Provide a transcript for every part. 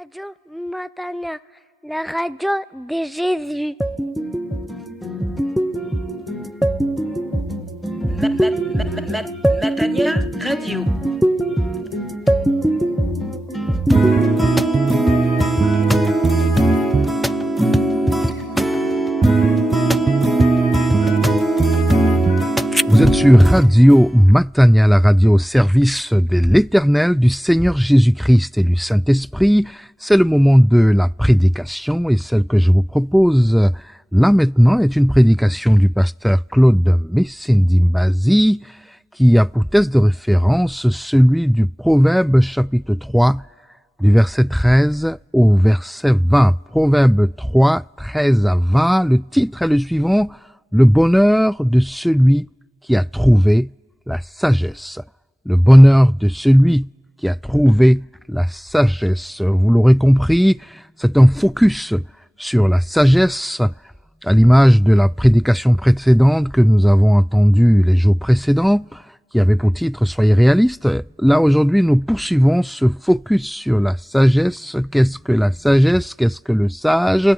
Radio Matania, la radio de Jésus. Matania Radio. Vous êtes sur Radio Matania, la radio au service de l'Éternel, du Seigneur Jésus-Christ et du Saint-Esprit. C'est le moment de la prédication et celle que je vous propose là maintenant est une prédication du pasteur Claude Messindimbazi qui a pour texte de référence celui du Proverbe chapitre 3 du verset 13 au verset 20. Proverbe 3, 13 à 20. Le titre est le suivant: le bonheur de celui qui a trouvé la sagesse. Le bonheur de celui qui a trouvé la sagesse. Vous l'aurez compris, c'est un focus sur la sagesse, à l'image de la prédication précédente que nous avons entendue les jours précédents, qui avait pour titre « Soyez réalistes ». Là, aujourd'hui, nous poursuivons ce focus sur la sagesse. Qu'est-ce que la sagesse? Qu'est-ce que le sage?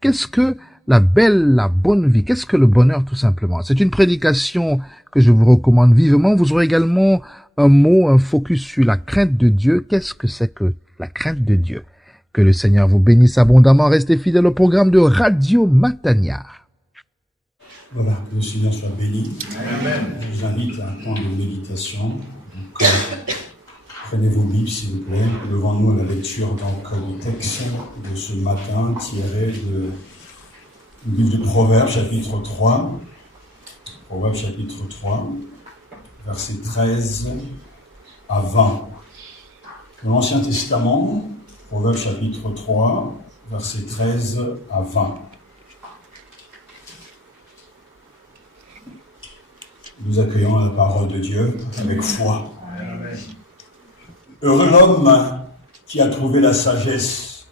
Qu'est-ce que la belle, la bonne vie? Qu'est-ce que le bonheur, tout simplement? C'est une prédication que je vous recommande vivement. Vous aurez également un focus sur la crainte de Dieu. Qu'est-ce que c'est que la crainte de Dieu? Que le Seigneur vous bénisse abondamment. Restez fidèles au programme de Radio Matania. Voilà, que le Seigneur soit béni. Amen. Je vous invite à un temps de méditation. Donc, prenez vos Bibles, s'il vous plaît. Devant nous, la lecture du texte de ce matin, tiré du livre de Proverbes, chapitre 3. Proverbes, chapitre 3, versets 13 à 20. Dans l'Ancien Testament, Proverbes, chapitre 3, versets 13 à 20. Nous accueillons la parole de Dieu avec foi. Amen. Heureux l'homme qui a trouvé la sagesse,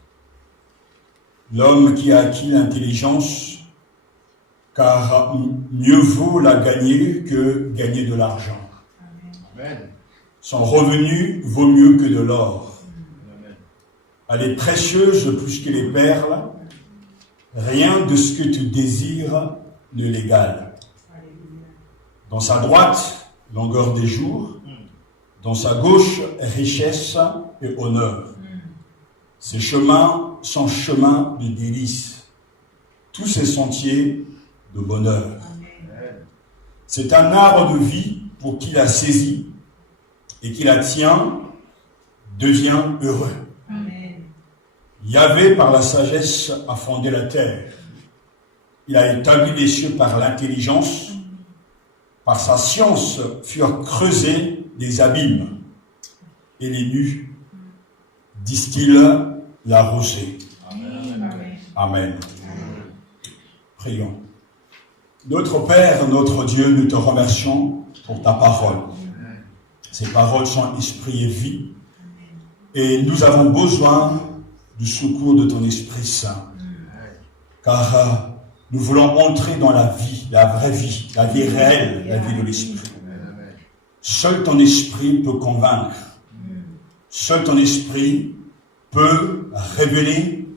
l'homme qui a acquis l'intelligence, car mieux vaut la gagner que gagner de l'argent. Amen. Son revenu vaut mieux que de l'or. Amen. Elle est précieuse plus que les perles. Rien de ce que tu désires ne l'égale. Dans sa droite, longueur des jours. Dans sa gauche, richesse et honneur. Ses chemins sont chemins de délices. Tous ses sentiers de bonheur. Amen. C'est un arbre de vie pour qui la saisit et qui la tient devient heureux. Amen. Yahvé, par la sagesse, a fondé la terre. Il a établi les cieux par l'intelligence. Par sa science furent creusés des abîmes, et les nus distillent la rosée. Amen. Amen. Prions. Notre Père, notre Dieu, nous te remercions pour ta parole. Ces paroles sont esprit et vie, et nous avons besoin du secours de ton Esprit Saint, car nous voulons entrer dans la vie, la vraie vie, la vie réelle, la vie de l'Esprit. Seul ton Esprit peut convaincre. Seul ton Esprit peut révéler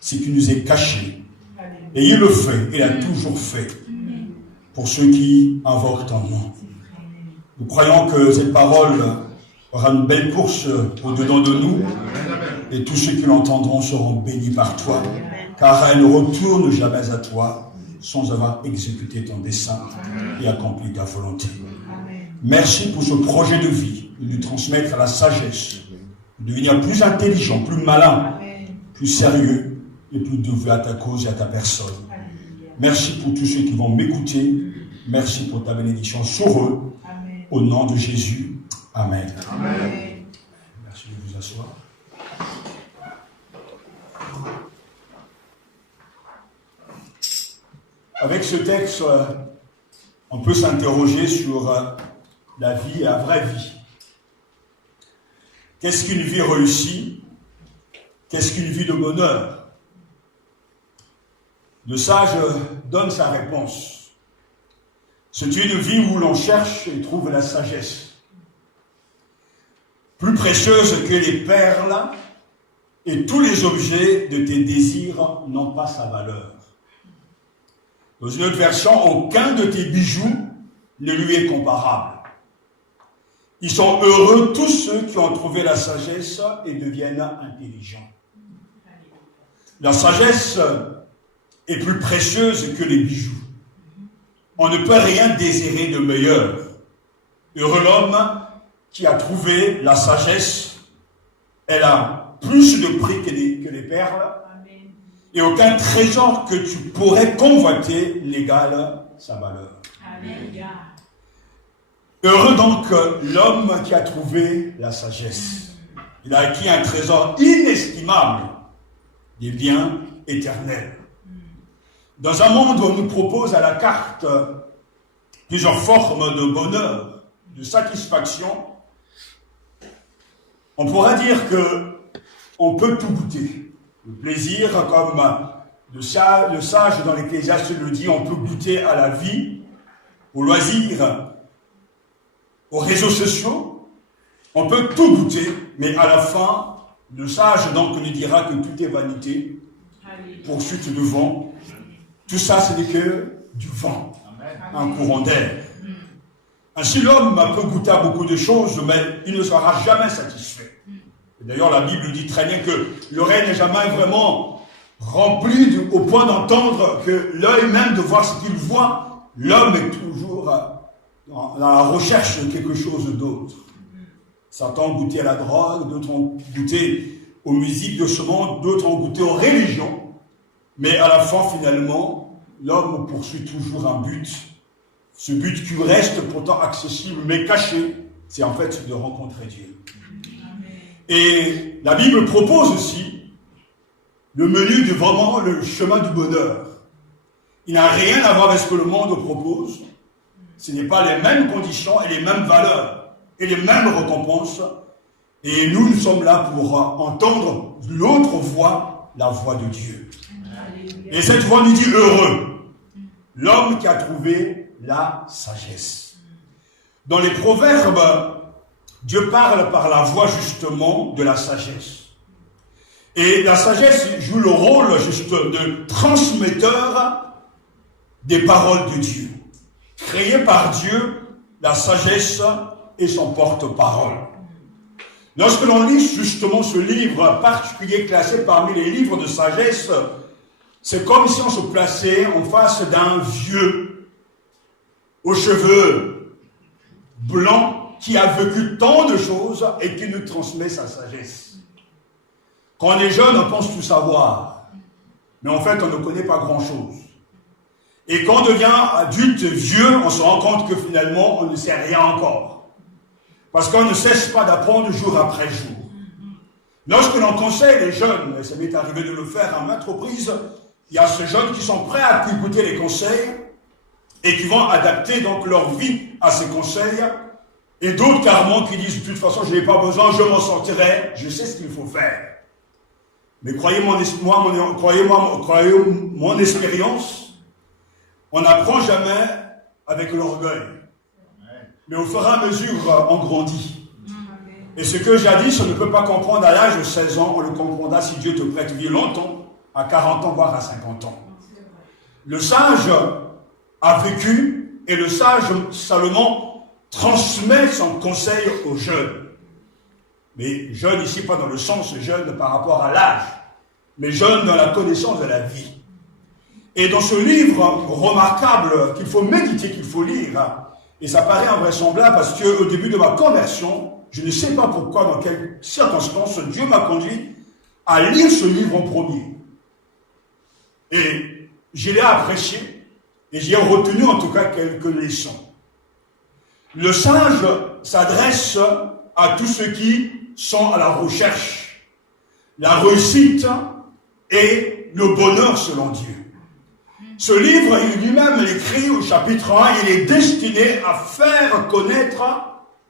ce qui nous est caché. Et il le fait, il a toujours fait, pour ceux qui invoquent ton nom. Nous croyons que cette parole aura une belle course au-dedans de nous, et tous ceux qui l'entendront seront bénis par toi, car elle ne retourne jamais à toi sans avoir exécuté ton dessein et accompli ta volonté. Merci pour ce projet de vie, de nous transmettre la sagesse, de devenir plus intelligent, plus malin, plus sérieux et plus dévoué à ta cause et à ta personne. Merci pour tous ceux qui vont m'écouter. Merci pour ta bénédiction sur eux. Au nom de Jésus. Amen. Amen. Merci de vous asseoir. Avec ce texte, on peut s'interroger sur la vie et la vraie vie. Qu'est-ce qu'une vie réussie? Qu'est-ce qu'une vie de bonheur? Le sage donne sa réponse. C'est une vie où l'on cherche et trouve la sagesse. Plus précieuse que les perles et tous les objets de tes désirs n'ont pas sa valeur. Dans une autre version, aucun de tes bijoux ne lui est comparable. Ils sont heureux tous ceux qui ont trouvé la sagesse et deviennent intelligents. La sagesse est plus précieuse que les bijoux. On ne peut rien désirer de meilleur. Heureux l'homme qui a trouvé la sagesse. Elle a plus de prix que les perles. Amen. Et aucun trésor que tu pourrais convoiter n'égale sa valeur. Amen. Heureux donc l'homme qui a trouvé la sagesse. Il a acquis un trésor inestimable, des biens éternels. Dans un monde où on nous propose à la carte plusieurs formes de bonheur, de satisfaction, on pourra dire que on peut tout goûter. Le plaisir, comme le sage dans l'Ecclésiaste le dit, on peut goûter à la vie, aux loisirs, aux réseaux sociaux. On peut tout goûter, mais à la fin, le sage donc nous dira que tout est vanité, poursuite de vent. Tout ça, ce n'est que du vent, un courant d'air. Ainsi, l'homme peut goûter à beaucoup de choses, mais il ne sera jamais satisfait. D'ailleurs, la Bible dit très bien que l'oreille n'est jamais vraiment remplie au point d'entendre que l'œil même de voir ce qu'il voit. L'homme est toujours dans la recherche de quelque chose d'autre. Certains ont goûté à la drogue, d'autres ont goûté aux musiques de ce monde, d'autres ont goûté aux religions. Mais à la fin, finalement, l'homme poursuit toujours un but. Ce but qui reste pourtant accessible, mais caché, c'est en fait de rencontrer Dieu. Et la Bible propose aussi le menu de vraiment le chemin du bonheur. Il n'a rien à voir avec ce que le monde propose. Ce n'est pas les mêmes conditions et les mêmes valeurs et les mêmes récompenses. Et nous sommes là pour entendre l'autre voix, la voix de Dieu. Et cette voix nous dit heureux, l'homme qui a trouvé la sagesse. Dans les proverbes, Dieu parle par la voix justement de la sagesse. Et la sagesse joue le rôle juste de transmetteur des paroles de Dieu. Créée par Dieu, la sagesse est son porte-parole. Lorsque l'on lit justement ce livre particulier classé parmi les livres de sagesse, c'est comme si on se plaçait en face d'un vieux aux cheveux blancs qui a vécu tant de choses et qui nous transmet sa sagesse. Quand on est jeune, on pense tout savoir. Mais en fait, on ne connaît pas grand-chose. Et quand on devient adulte, vieux, on se rend compte que finalement, on ne sait rien encore. Parce qu'on ne cesse pas d'apprendre jour après jour. Lorsque l'on conseille les jeunes, et ça m'est arrivé de le faire à maintes reprises, il y a ces jeunes qui sont prêts à écouter les conseils et qui vont adapter donc leur vie à ces conseils. Et d'autres carrément qui disent, de toute façon, je n'ai pas besoin, je m'en sortirai, je sais ce qu'il faut faire. Mais croyez mon expérience, on n'apprend jamais avec l'orgueil. Mais au fur et à mesure, on grandit. Et ce que jadis, on ne peut pas comprendre à l'âge de 16 ans, on le comprendra si Dieu te prête vie longtemps, à 40 ans, voire à 50 ans. Le sage a vécu, et le sage, Salomon, transmet son conseil aux jeunes. Mais jeunes ici, pas dans le sens jeune par rapport à l'âge, mais jeunes dans la connaissance de la vie. Et dans ce livre remarquable qu'il faut méditer, qu'il faut lire, et ça paraît invraisemblable parce qu'au début de ma conversion, je ne sais pas pourquoi, dans quelles circonstances, Dieu m'a conduit à lire ce livre en premier. Et je l'ai apprécié, et j'ai retenu en tout cas quelques leçons. Le sage s'adresse à tous ceux qui sont à la recherche, la réussite et le bonheur selon Dieu. Ce livre, il lui-même l'écrit au chapitre 1, il est destiné à faire connaître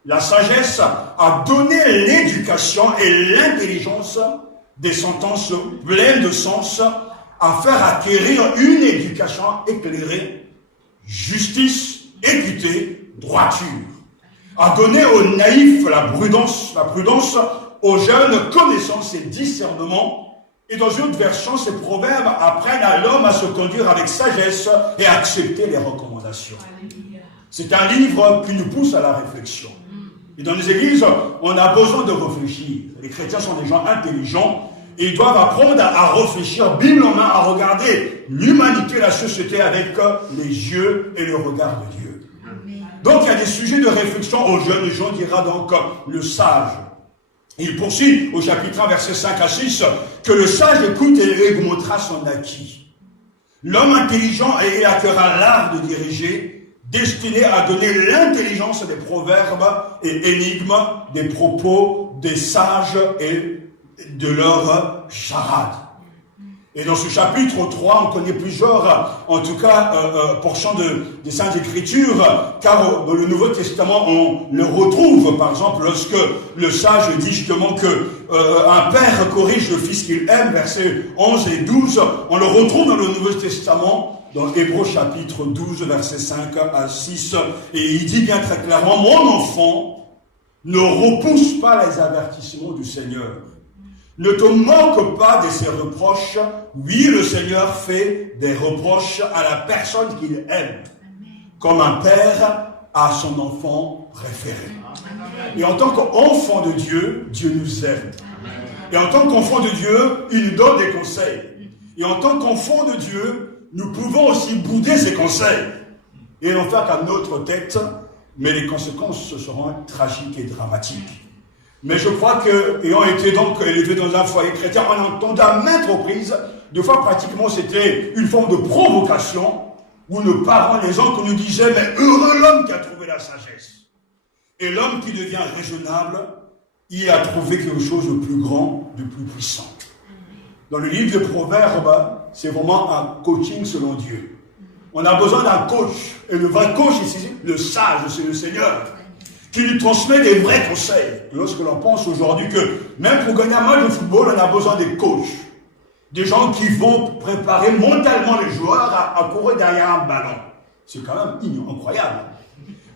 la sagesse, à donner l'éducation et l'intelligence des sentences pleines de sens, à faire acquérir une éducation éclairée, justice, équité, droiture, à donner aux naïfs la prudence, aux jeunes connaissance et discernement. Et dans une autre version, ces proverbes apprennent à l'homme à se conduire avec sagesse et à accepter les recommandations. C'est un livre qui nous pousse à la réflexion. Et dans les églises, on a besoin de réfléchir. Les chrétiens sont des gens intelligents et ils doivent apprendre à réfléchir, Bible en main, à regarder l'humanité, la société avec les yeux et le regard de Dieu. Donc il y a des sujets de réflexion aux jeunes. Jean dira donc le sage. Il poursuit au chapitre 1, versets 5 à 6, que le sage écoute et augmentera son acquis. L'homme intelligent acquérera l'art de diriger, destiné à donner l'intelligence des proverbes et énigmes, des propos des sages et de leur charade. Et dans ce chapitre 3, on connaît plusieurs, en tout cas, portions des Saintes Écritures, car dans le Nouveau Testament, on le retrouve, par exemple, lorsque le sage dit justement que un père corrige le fils qu'il aime, versets 11 et 12, on le retrouve dans le Nouveau Testament, dans Hébreux chapitre 12, versets 5 à 6, et il dit bien très clairement, « Mon enfant, ne repousse pas les avertissements du Seigneur. Ne te moque pas de ses reproches. Oui, le Seigneur fait des reproches à la personne qu'il aime, comme un père à son enfant préféré. » Et en tant qu'enfant de Dieu, Dieu nous aime. Et en tant qu'enfant de Dieu, il nous donne des conseils. Et en tant qu'enfant de Dieu, nous pouvons aussi bouder ses conseils et en faire qu'à notre tête, mais les conséquences seront tragiques et dramatiques. Mais je crois que, ayant été donc élevé dans un foyer chrétien, on entendait à maintes reprises, des fois pratiquement c'était une forme de provocation, où nos parents, les oncles nous disaient, mais heureux l'homme qui a trouvé la sagesse. Et l'homme qui devient raisonnable, il a trouvé quelque chose de plus grand, de plus puissant. Dans le livre de Proverbes, c'est vraiment un coaching selon Dieu. On a besoin d'un coach, et le vrai coach ici, le sage, c'est le Seigneur, qui lui transmet des vrais conseils. Lorsque l'on pense aujourd'hui que même pour gagner un match de football, on a besoin des coachs. Des gens qui vont préparer mentalement les joueurs à courir derrière un ballon. C'est quand même incroyable.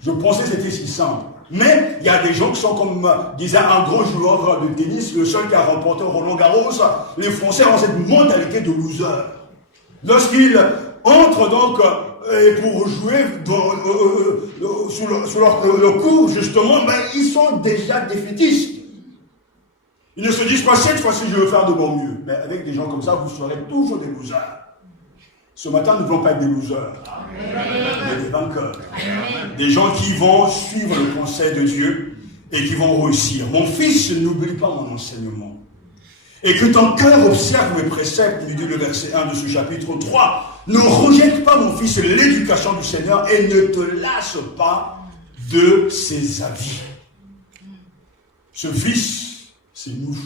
Je pensais que c'était si simple. Mais il y a des gens qui sont comme disait un gros joueur de tennis, le seul qui a remporté Roland Garros. Les Français ont cette mentalité de loser. Lorsqu'ils entrent donc pour jouer sous leur cours, justement, ben, ils sont déjà défaitistes. Ils ne se disent pas, cette fois-ci, je veux faire de bon mieux. Mais avec des gens comme ça, vous serez toujours des losers. Ce matin, nous ne voulons pas être des losers, mais des vainqueurs. Des gens qui vont suivre le conseil de Dieu et qui vont réussir. Mon fils, n'oublie pas mon enseignement. Et que ton cœur observe mes préceptes, lui dit le verset 1 de ce chapitre 3. Ne rejette pas, mon fils, l'éducation du Seigneur et ne te lasse pas de ses avis. Ce fils, c'est nous.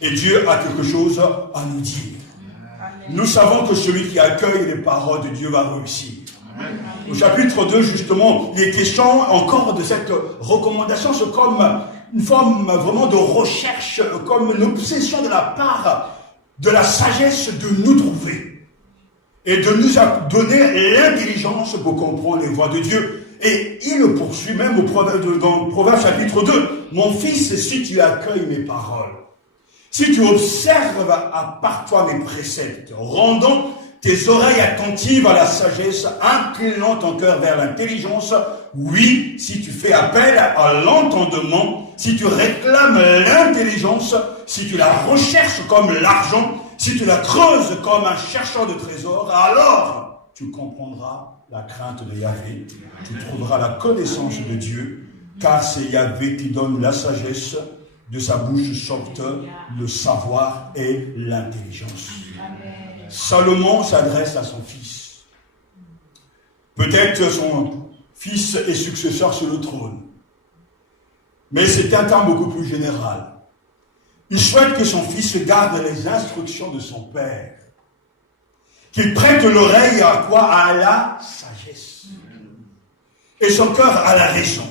Et Dieu a quelque chose à nous dire. Nous savons que celui qui accueille les paroles de Dieu va réussir. Au chapitre 2, justement, il est question encore de cette recommandation. C'est comme une forme vraiment de recherche, comme une obsession de la part de la sagesse de nous trouver. Et de nous donner l'intelligence pour comprendre les voies de Dieu. Et il le poursuit même dans Proverbe chapitre 2. Mon fils, si tu accueilles mes paroles, si tu observes par toi mes préceptes, rendant tes oreilles attentives à la sagesse, inclinant ton cœur vers l'intelligence, oui, si tu fais appel à l'entendement, si tu réclames l'intelligence, si tu la recherches comme l'argent, si tu la creuses comme un chercheur de trésors, alors tu comprendras la crainte de Yahvé, tu trouveras la connaissance de Dieu, car c'est Yahvé qui donne la sagesse, de sa bouche sortent le savoir et l'intelligence. Salomon s'adresse à son fils. Peut-être son fils est successeur sur le trône, mais c'est un terme beaucoup plus général. Il souhaite que son fils garde les instructions de son père, qu'il prête l'oreille à quoi? À la sagesse, et son cœur à la raison.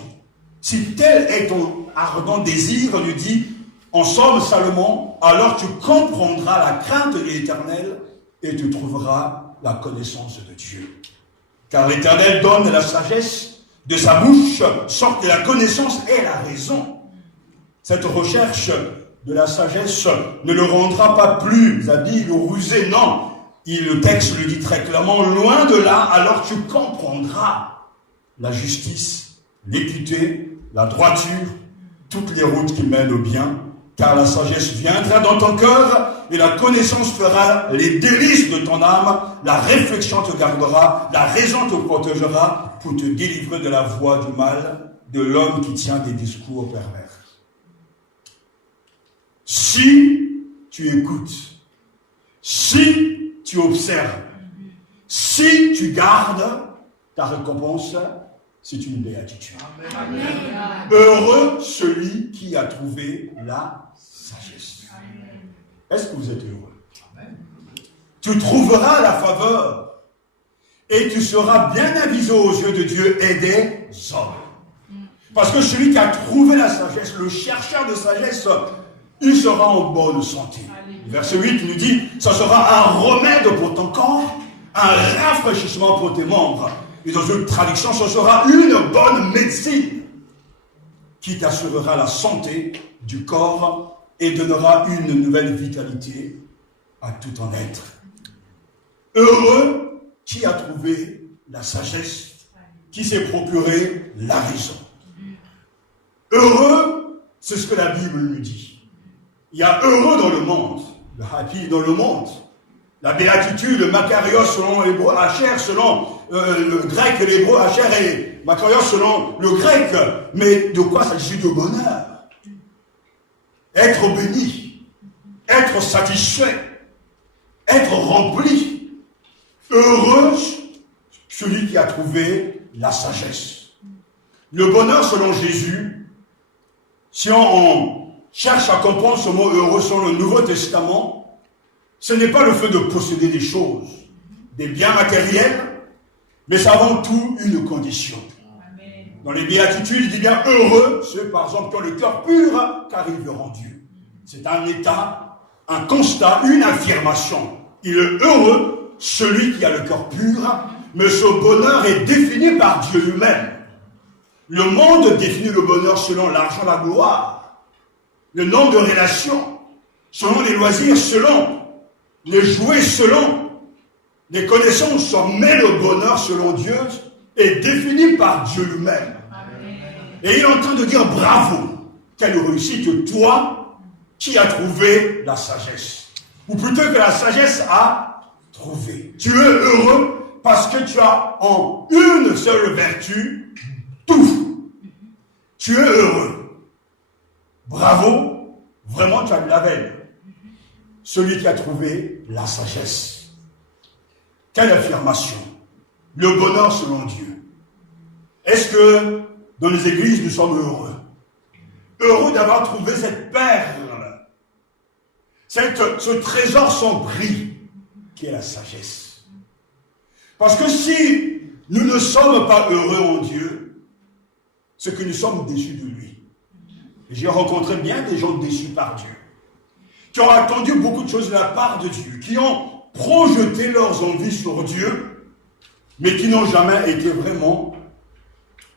Si tel est ton ardent désir, lui dit en somme Salomon, alors tu comprendras la crainte de l'Éternel et tu trouveras la connaissance de Dieu. Car l'Éternel donne la sagesse, de sa bouche sortent la connaissance et la raison. Cette recherche de la sagesse ne le rendra pas plus habile ou rusé, non. Le texte le dit très clairement, loin de là, alors tu comprendras la justice, l'équité, la droiture, toutes les routes qui mènent au bien, car la sagesse viendra dans ton cœur et la connaissance fera les délices de ton âme, la réflexion te gardera, la raison te protégera pour te délivrer de la voie du mal, de l'homme qui tient des discours pervers. Si tu écoutes, si tu observes, si tu gardes, ta récompense, c'est une béatitude. Amen. Heureux celui qui a trouvé la sagesse. Amen. Est-ce que vous êtes heureux? Amen. Tu trouveras la faveur et tu seras bien avisé aux yeux de Dieu et des hommes. Parce que celui qui a trouvé la sagesse, le chercheur de sagesse, il sera en bonne santé. Verset 8 nous dit, ça sera un remède pour ton corps, un rafraîchissement pour tes membres. Et dans une traduction, ce sera une bonne médecine qui t'assurera la santé du corps et donnera une nouvelle vitalité à tout ton être. Heureux qui a trouvé la sagesse, qui s'est procuré la raison. Heureux, c'est ce que la Bible nous dit. Il y a heureux dans le monde, le happy dans le monde. La béatitude, le makarios selon l'hébreu, Hacher selon le grec et l'hébreu, Hacher et makarios selon le grec. Mais de quoi s'agit-il? De bonheur? Être béni, être satisfait, être rempli. Heureux celui qui a trouvé la sagesse. Le bonheur selon Jésus, si on cherche à comprendre ce mot heureux selon le Nouveau Testament, ce n'est pas le fait de posséder des choses, des biens matériels, mais c'est avant tout une condition. Amen. Dans les béatitudes, il dit bien heureux ceux, par exemple, qui ont le cœur pur, car ils verront Dieu. C'est un état, un constat, une affirmation. Il est heureux celui qui a le cœur pur, mais ce bonheur est défini par Dieu lui-même. Le monde définit le bonheur selon l'argent, la gloire, le nombre de relations, selon les loisirs, selon les jouets, selon les connaissances, mais le bonheur selon Dieu est défini par Dieu lui-même. Et il est en train de dire bravo, quelle réussite toi qui as trouvé la sagesse. Ou plutôt que la sagesse a trouvé. Tu es heureux parce que tu as en une seule vertu tout. Tu es heureux. Bravo, vraiment tu as de la veille. Celui qui a trouvé la sagesse. Quelle affirmation! Le bonheur selon Dieu. Est-ce que dans les églises nous sommes heureux? Heureux d'avoir trouvé cette perle, ce trésor sans prix qui est la sagesse. Parce que si nous ne sommes pas heureux en Dieu, c'est que nous sommes déçus de lui. Et j'ai rencontré bien des gens déçus par Dieu, qui ont attendu beaucoup de choses de la part de Dieu, qui ont projeté leurs envies sur Dieu, mais qui n'ont jamais été vraiment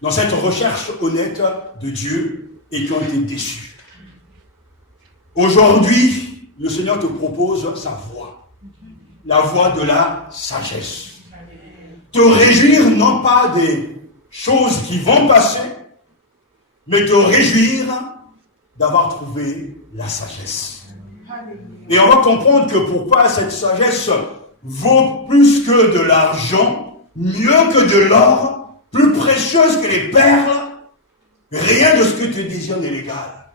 dans cette recherche honnête de Dieu et qui ont été déçus. Aujourd'hui, le Seigneur te propose sa voie, la voie de la sagesse. Te réjouir non pas des choses qui vont passer, mais te réjouir d'avoir trouvé la sagesse. Et on va comprendre que pourquoi cette sagesse vaut plus que de l'argent, mieux que de l'or, plus précieuse que les perles, rien de ce que tu désires n'est légal.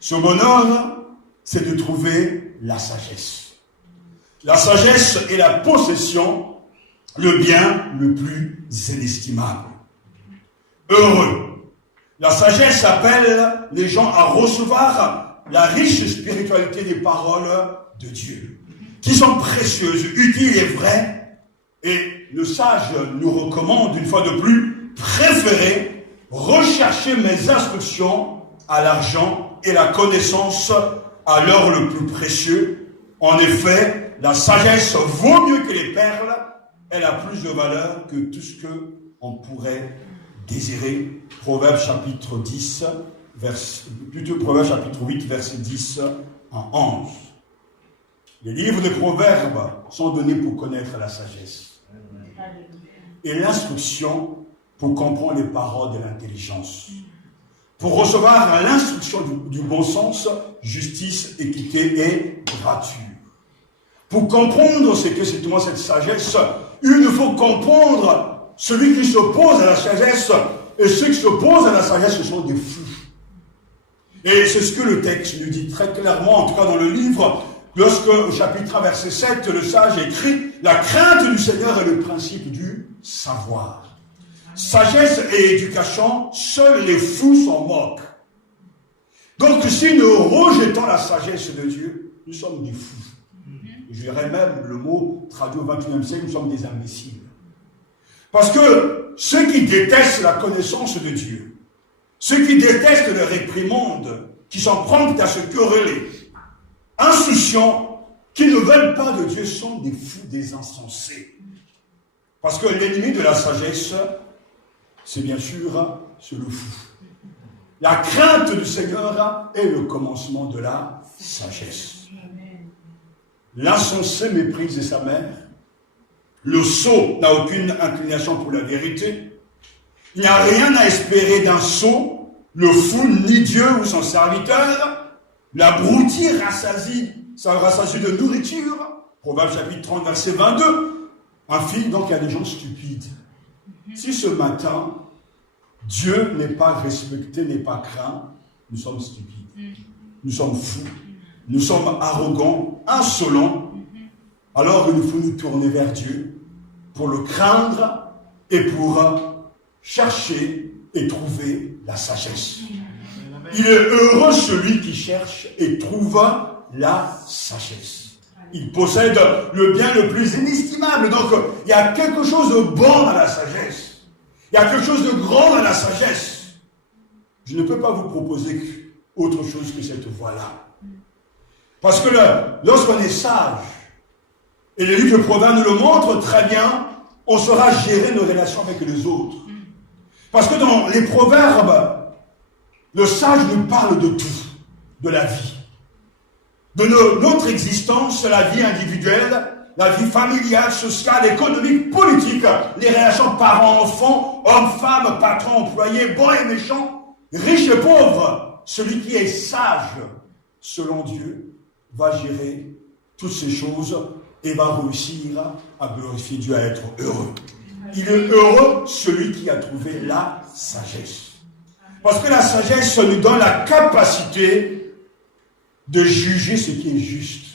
Ce bonheur, c'est de trouver la sagesse. La sagesse est la possession, le bien le plus inestimable. Heureux. La sagesse appelle les gens à recevoir la riche spiritualité des paroles de Dieu, qui sont précieuses, utiles et vraies. Et le sage nous recommande, une fois de plus, préférez rechercher mes instructions à l'argent et la connaissance à l'or le plus précieux. En effet, la sagesse vaut mieux que les perles, elle a plus de valeur que tout ce qu'on pourrait désirer. Proverbe chapitre 10, plutôt Proverbes chapitre 8, verset 10 à 11. Les livres de Proverbes sont donnés pour connaître la sagesse. Et l'instruction pour comprendre les paroles de l'intelligence. Pour recevoir l'instruction du bon sens, justice, équité et droiture. Pour comprendre ce que c'est moi cette sagesse, il faut comprendre celui qui s'oppose à la sagesse, et ceux qui s'opposent à la sagesse, ce sont des fous. Et c'est ce que le texte nous dit très clairement, en tout cas dans le livre, lorsque au chapitre 1, verset 7, le sage écrit « La crainte du Seigneur est le principe du savoir ». Sagesse et éducation, seuls les fous s'en moquent. Donc si nous rejetons la sagesse de Dieu, nous sommes des fous. Je dirais même le mot traduit au XXIe siècle, nous sommes des imbéciles. Parce que ceux qui détestent la connaissance de Dieu, ceux qui détestent les réprimandes, qui sont promptes à se quereller, insouciants, qui ne veulent pas de Dieu, sont des fous, des insensés. Parce que l'ennemi de la sagesse, c'est bien sûr, c'est le fou. La crainte du Seigneur est le commencement de la sagesse. L'insensé méprise sa mère. Le sot n'a aucune inclination pour la vérité. Il n'y a rien à espérer d'un sot. Le fou nie Dieu ou son serviteur. L'abruti rassasie de nourriture. Proverbes chapitre 30, verset 22. Donc il y a des gens stupides. Si ce matin, Dieu n'est pas respecté, n'est pas craint, nous sommes stupides. Nous sommes fous. Nous sommes arrogants, insolents. Alors il faut nous tourner vers Dieu pour le craindre et pour chercher et trouver la sagesse. Il est heureux celui qui cherche et trouve la sagesse. Il possède le bien le plus inestimable. Donc il y a quelque chose de bon dans la sagesse. Il y a quelque chose de grand dans la sagesse. Je ne peux pas vous proposer autre chose que cette voie-là. Parce que lorsqu'on est sage, et le livre de Proverbes nous le montre très bien, on saura gérer nos relations avec les autres. Parce que dans les Proverbes, le sage nous parle de tout, de la vie. De notre existence, la vie individuelle, la vie familiale, sociale, économique, politique, les relations parents-enfants, hommes-femmes, patrons-employés, bons et méchants, riches et pauvres. Celui qui est sage, selon Dieu, va gérer toutes ces choses et va réussir à glorifier Dieu, à être heureux. Il est heureux celui qui a trouvé la sagesse. Parce que la sagesse nous donne la capacité de juger ce qui est juste.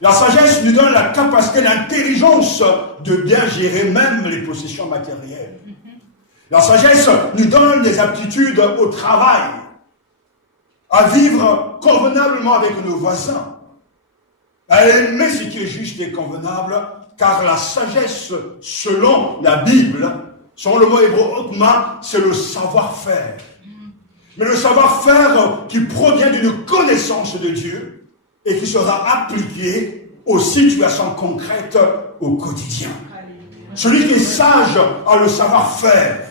La sagesse nous donne la capacité, l'intelligence de bien gérer même les possessions matérielles. La sagesse nous donne des aptitudes au travail, à vivre convenablement avec nos voisins, à aimer ce qui est juste et convenable, car la sagesse, selon la Bible, selon le mot hébreu hokma, c'est le savoir-faire. Mais le savoir-faire qui provient d'une connaissance de Dieu et qui sera appliqué aux situations concrètes au quotidien. Celui qui est sage a le savoir-faire,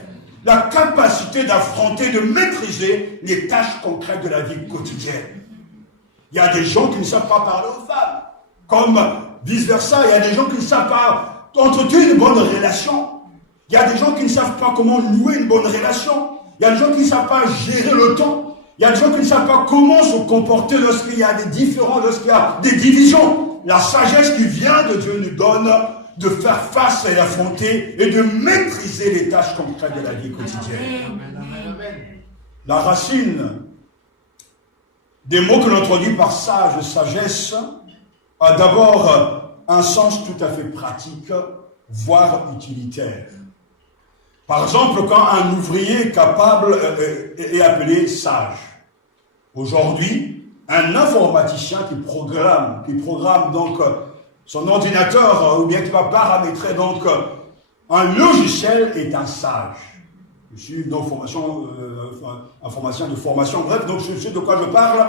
la capacité d'affronter, de maîtriser les tâches concrètes de la vie quotidienne. Il y a des gens qui ne savent pas parler aux femmes, comme vice-versa, il y a des gens qui ne savent pas entretenir une bonne relation. Il y a des gens qui ne savent pas comment nouer une bonne relation. Il y a des gens qui ne savent pas gérer le temps. Il y a des gens qui ne savent pas comment se comporter lorsqu'il y a des différends, lorsqu'il y a des divisions. La sagesse qui vient de Dieu nous donne de faire face et d'affronter et de maîtriser les tâches concrètes de la vie quotidienne. La racine des mots que l'on traduit par sage, sagesse, a d'abord un sens tout à fait pratique, voire utilitaire. Par exemple, quand un ouvrier capable est appelé sage. Aujourd'hui, un informaticien qui programme donc son ordinateur, ou bien qui va paramétrer donc un logiciel, est un sage. Je suis donc informaticien de formation, bref, donc je sais de quoi je parle.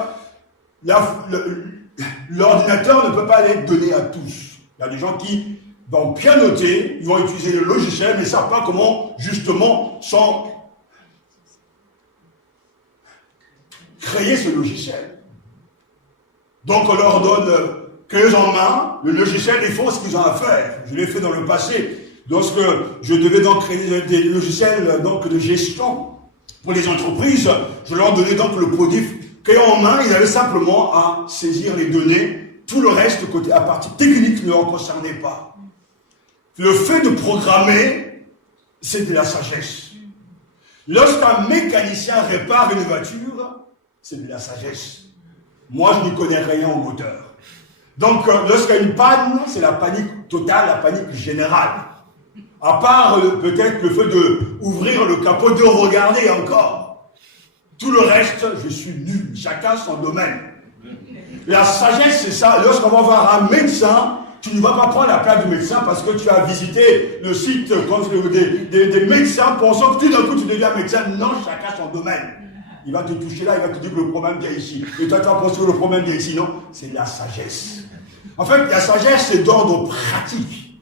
L'ordinateur ne peut pas être donné à tous. Il y a des gens qui vont bien noter, ils vont utiliser le logiciel, mais ils ne savent pas comment, justement, créer ce logiciel. Donc on leur donne clés en main, le logiciel, ils font ce qu'ils ont à faire. Je l'ai fait dans le passé. Lorsque je devais donc créer des logiciels donc, de gestion pour les entreprises, je leur donnais donc le produit clé en main, ils avaient simplement à saisir les données. Tout le reste, côté à partie technique, ne leur concernait pas. Le fait de programmer, c'est de la sagesse. Lorsqu'un mécanicien répare une voiture, c'est de la sagesse. Moi, je n'y connais rien au moteur. Donc, lorsqu'il y a une panne, c'est la panique totale, la panique générale. À part peut-être le fait d'ouvrir le capot, de regarder encore. Tout le reste, je suis nul. Chacun son domaine. La sagesse, c'est ça. Lorsqu'on va voir un médecin, tu ne vas pas prendre la place du médecin parce que tu as visité le site des médecins pensant que tout d'un coup tu deviens médecin. Non, chacun son domaine. Il va te toucher là, il va te dire que le problème vient ici. Et toi, tu vas penser que le problème vient ici. Non, c'est la sagesse. En fait, la sagesse, c'est d'ordre pratique.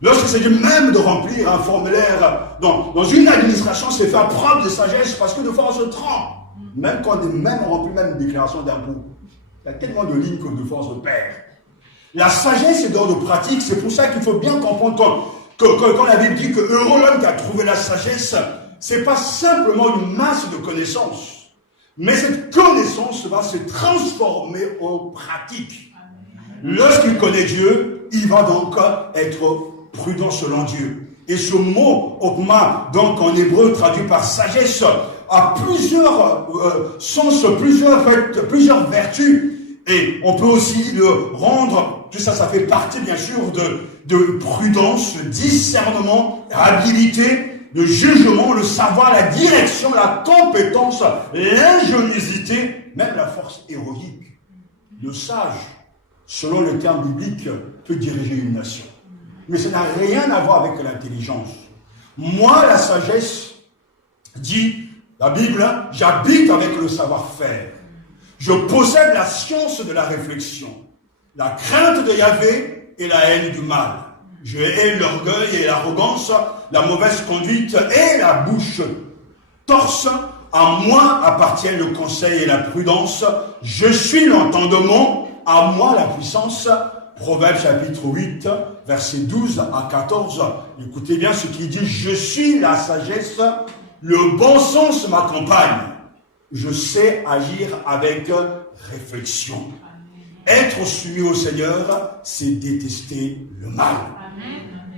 Lorsque c'est même de remplir un formulaire dans une administration, c'est faire preuve de sagesse parce que de fois on se trompe. Même quand on remplit même une déclaration d'impôt. Il y a tellement de lignes que de fois on se perd. La sagesse est d'ordre pratique, c'est pour ça qu'il faut bien comprendre quand la Bible dit que heureux l'homme qui a trouvé la sagesse, c'est pas simplement une masse de connaissances, mais cette connaissance va se transformer en pratique. Lorsqu'il connaît Dieu, il va donc être prudent selon Dieu. Et ce mot, okma, donc en hébreu traduit par sagesse, a plusieurs sens, plusieurs vertus. Et on peut aussi le rendre, tout ça, ça fait partie bien sûr de prudence, discernement, habilité, le jugement, le savoir, la direction, la compétence, l'ingéniosité, même la force héroïque. Le sage, selon le terme biblique, peut diriger une nation. Mais ça n'a rien à voir avec l'intelligence. Moi, la sagesse, dit la Bible, j'habite avec le savoir-faire. Je possède la science de la réflexion, la crainte de Yahvé et la haine du mal. Je hais l'orgueil et l'arrogance, la mauvaise conduite et la bouche torse. À moi appartiennent le conseil et la prudence. Je suis l'entendement, à moi la puissance. Proverbe chapitre 8, versets 12 à 14. Écoutez bien ce qu'il dit. Je suis la sagesse, le bon sens m'accompagne. Je sais agir avec réflexion. Être soumis au Seigneur, c'est détester le mal.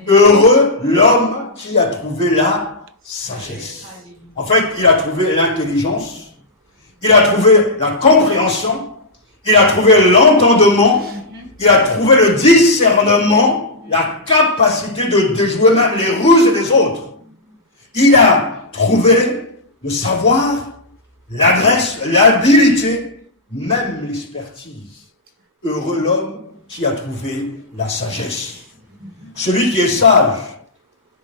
Heureux l'homme qui a trouvé la sagesse. En fait, il a trouvé l'intelligence, il a trouvé la compréhension, il a trouvé l'entendement, il a trouvé le discernement, la capacité de déjouer même les ruses des autres. Il a trouvé le savoir, l'adresse, l'habilité, même l'expertise. Heureux l'homme qui a trouvé la sagesse. Celui qui est sage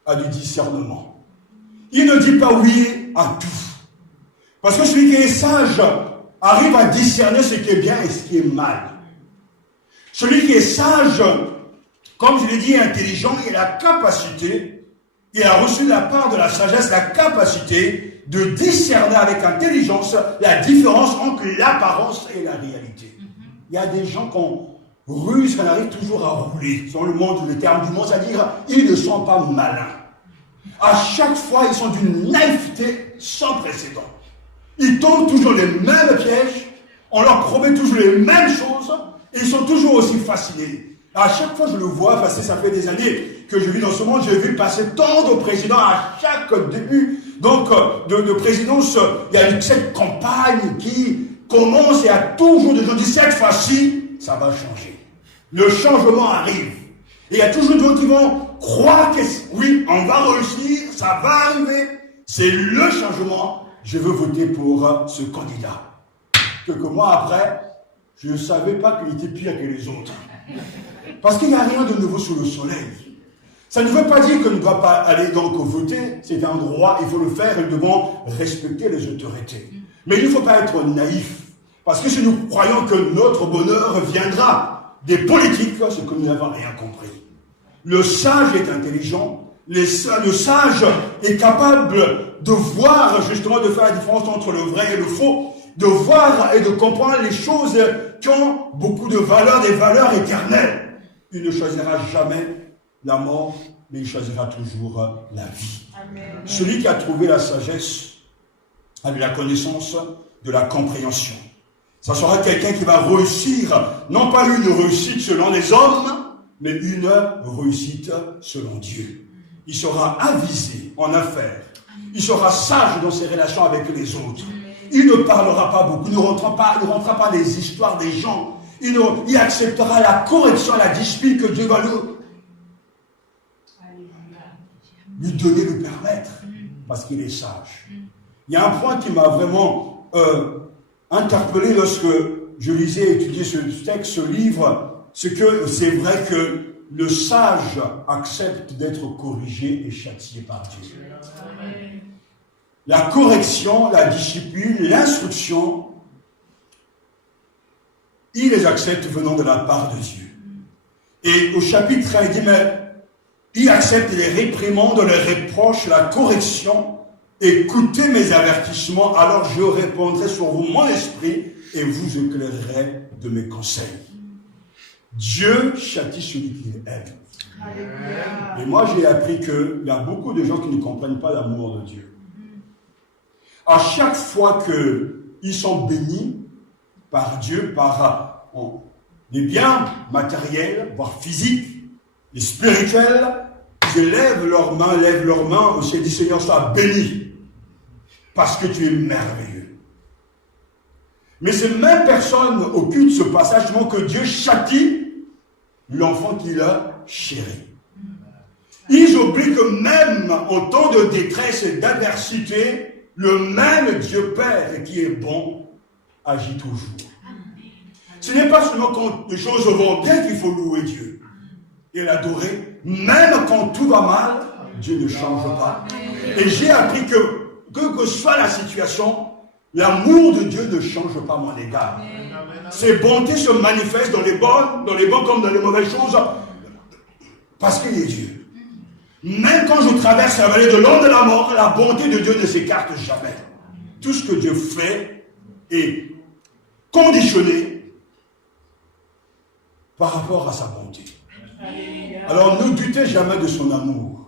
a du discernement. Il ne dit pas oui à tout. Parce que celui qui est sage arrive à discerner ce qui est bien et ce qui est mal. Celui qui est sage, comme je l'ai dit, intelligent, il a la capacité, il a reçu de la part de la sagesse la capacité de discerner avec intelligence la différence entre l'apparence et la réalité. Il y a des gens qu'on ruse, qu'on arrive toujours à rouler. Dans le monde, le terme du monde, c'est-à-dire ils ne sont pas malins. À chaque fois, ils sont d'une naïveté sans précédent. Ils tombent toujours les mêmes pièges, on leur promet toujours les mêmes choses, et ils sont toujours aussi fascinés. À chaque fois, je le vois, parce que ça fait des années que je vis dans ce monde, j'ai vu passer tant de présidents à chaque début donc de présidence. Il y a eu cette campagne qui commence, il y a toujours des gens qui disent cette fois-ci, ça va changer. Le changement arrive. Et il y a toujours des gens qui vont croire que oui, on va réussir, ça va arriver. C'est le changement. Je veux voter pour ce candidat. Quelques mois après, je ne savais pas qu'il était pire que les autres. Parce qu'il n'y a rien de nouveau sous le soleil. Ça ne veut pas dire qu'on ne doit pas aller donc voter. C'est un droit, il faut le faire et nous devons respecter les autorités. Mais il ne faut pas être naïf. Parce que si nous croyons que notre bonheur viendra des politiques, c'est que nous n'avons rien compris. Le sage est intelligent. Le sage est capable de voir, justement, de faire la différence entre le vrai et le faux. de voir et de comprendre les choses qui ont beaucoup de valeur, des valeurs éternelles. Il ne choisira jamais la mort, mais il choisira toujours la vie. Amen. Celui qui a trouvé la sagesse a eu la connaissance de la compréhension. Ça sera quelqu'un qui va réussir, non pas une réussite selon les hommes, mais une réussite selon Dieu. Il sera avisé en affaires. Il sera sage dans ses relations avec les autres. Il ne parlera pas beaucoup, il ne rentrera pas dans les histoires des gens. Il acceptera la correction, la discipline que Dieu va lui donner, lui permettre, parce qu'il est sage. Il y a un point qui m'a vraiment interpellé lorsque je lisais et étudiais ce texte, ce livre, c'est que c'est vrai que le sage accepte d'être corrigé et châtié par Dieu. La correction, la discipline, l'instruction, il les accepte venant de la part de Dieu. Et au chapitre 1, il dit, mais il accepte les réprimandes, les reproches, la correction. Écoutez mes avertissements, alors je répondrai sur vous mon esprit et vous éclairerez de mes conseils. Dieu châtie celui qu'il aime. Et moi j'ai appris qu'il y a beaucoup de gens qui ne comprennent pas l'amour de Dieu. À chaque fois qu'ils sont bénis par Dieu, par les biens matériels, voire physiques, et spirituels, ils lèvent leurs mains au ciel, disent Seigneur, sois béni, parce que tu es merveilleux. Mais ces mêmes personnes occultent ce passage que Dieu châtie l'enfant qu'il a chéri. Ils oublient que même en temps de détresse et d'adversité, le même Dieu Père qui est bon agit toujours. Ce n'est pas seulement quand les choses vont bien qu'il faut louer Dieu et l'adorer. Même quand tout va mal, Dieu ne change pas. Et j'ai appris que soit la situation, l'amour de Dieu ne change pas à mon égard. Ses bontés se manifestent dans les bonnes comme dans les mauvaises choses, parce qu'il est Dieu. Même quand je traverse la vallée de l'ombre de la mort, la bonté de Dieu ne s'écarte jamais. Tout ce que Dieu fait est conditionné par rapport à sa bonté. Alors ne doutez jamais de son amour.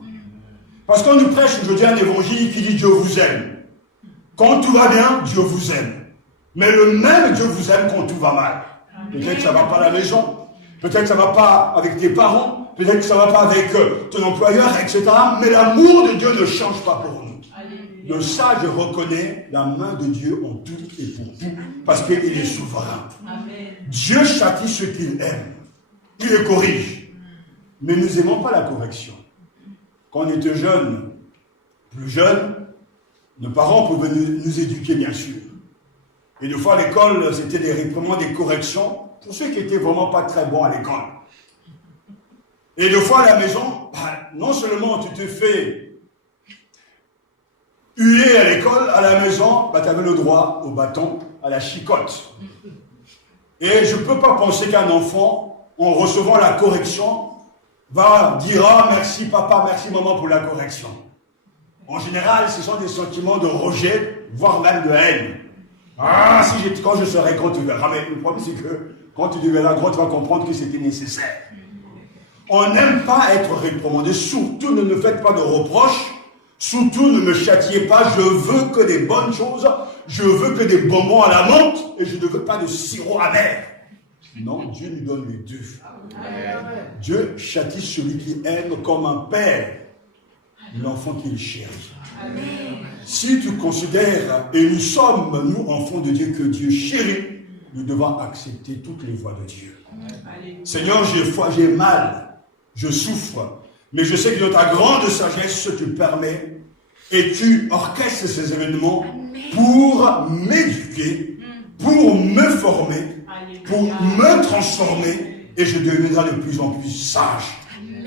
Parce qu'on nous prêche aujourd'hui un évangile qui dit Dieu vous aime. Quand tout va bien, Dieu vous aime. Mais le même Dieu vous aime quand tout va mal. Peut-être que ça ne va pas à la maison. Peut-être que ça ne va pas avec tes parents. Peut-être que ça ne va pas avec ton employeur, etc. Mais l'amour de Dieu ne change pas pour nous. Le sage reconnaît la main de Dieu en tout et pour tout. Parce qu'il est souverain. Dieu châtie ceux qu'il aime. Il les corrige. Mais nous n'aimons pas la correction. Quand on était jeunes, plus jeunes, nos parents pouvaient nous éduquer, bien sûr. Et des fois, à l'école, c'était des réprimandes, des corrections, pour ceux qui n'étaient vraiment pas très bons à l'école. Et des fois, à la maison, non seulement tu te fais huer à l'école, à la maison, tu avais le droit au bâton, à la chicotte. Et je ne peux pas penser qu'un enfant, en recevant la correction, va dire « Ah, merci papa, merci maman pour la correction ». En général, ce sont des sentiments de rejet, voire même de haine. Ah, quand je serai grand, tu verras. Mais le problème, c'est que quand tu deviendras grand, tu vas comprendre que c'était nécessaire. On n'aime pas être réprimandé. Surtout, ne me faites pas de reproches. Surtout, ne me châtiez pas. Je veux que des bonnes choses. Je veux que des bonbons à la menthe. Et je ne veux pas de sirop amer. Non, Dieu nous donne les deux. Dieu châtie celui qui aime comme un père l'enfant qu'il chérit. Si tu considères, et nous sommes, nous, enfants de Dieu, que Dieu chérit, nous devons accepter toutes les voies de Dieu. Seigneur, j'ai foi, j'ai mal, je souffre, mais je sais que dans ta grande sagesse, tu permets et tu orchestres ces événements pour m'éduquer, pour me former, pour me transformer, et je deviendrai de plus en plus sage.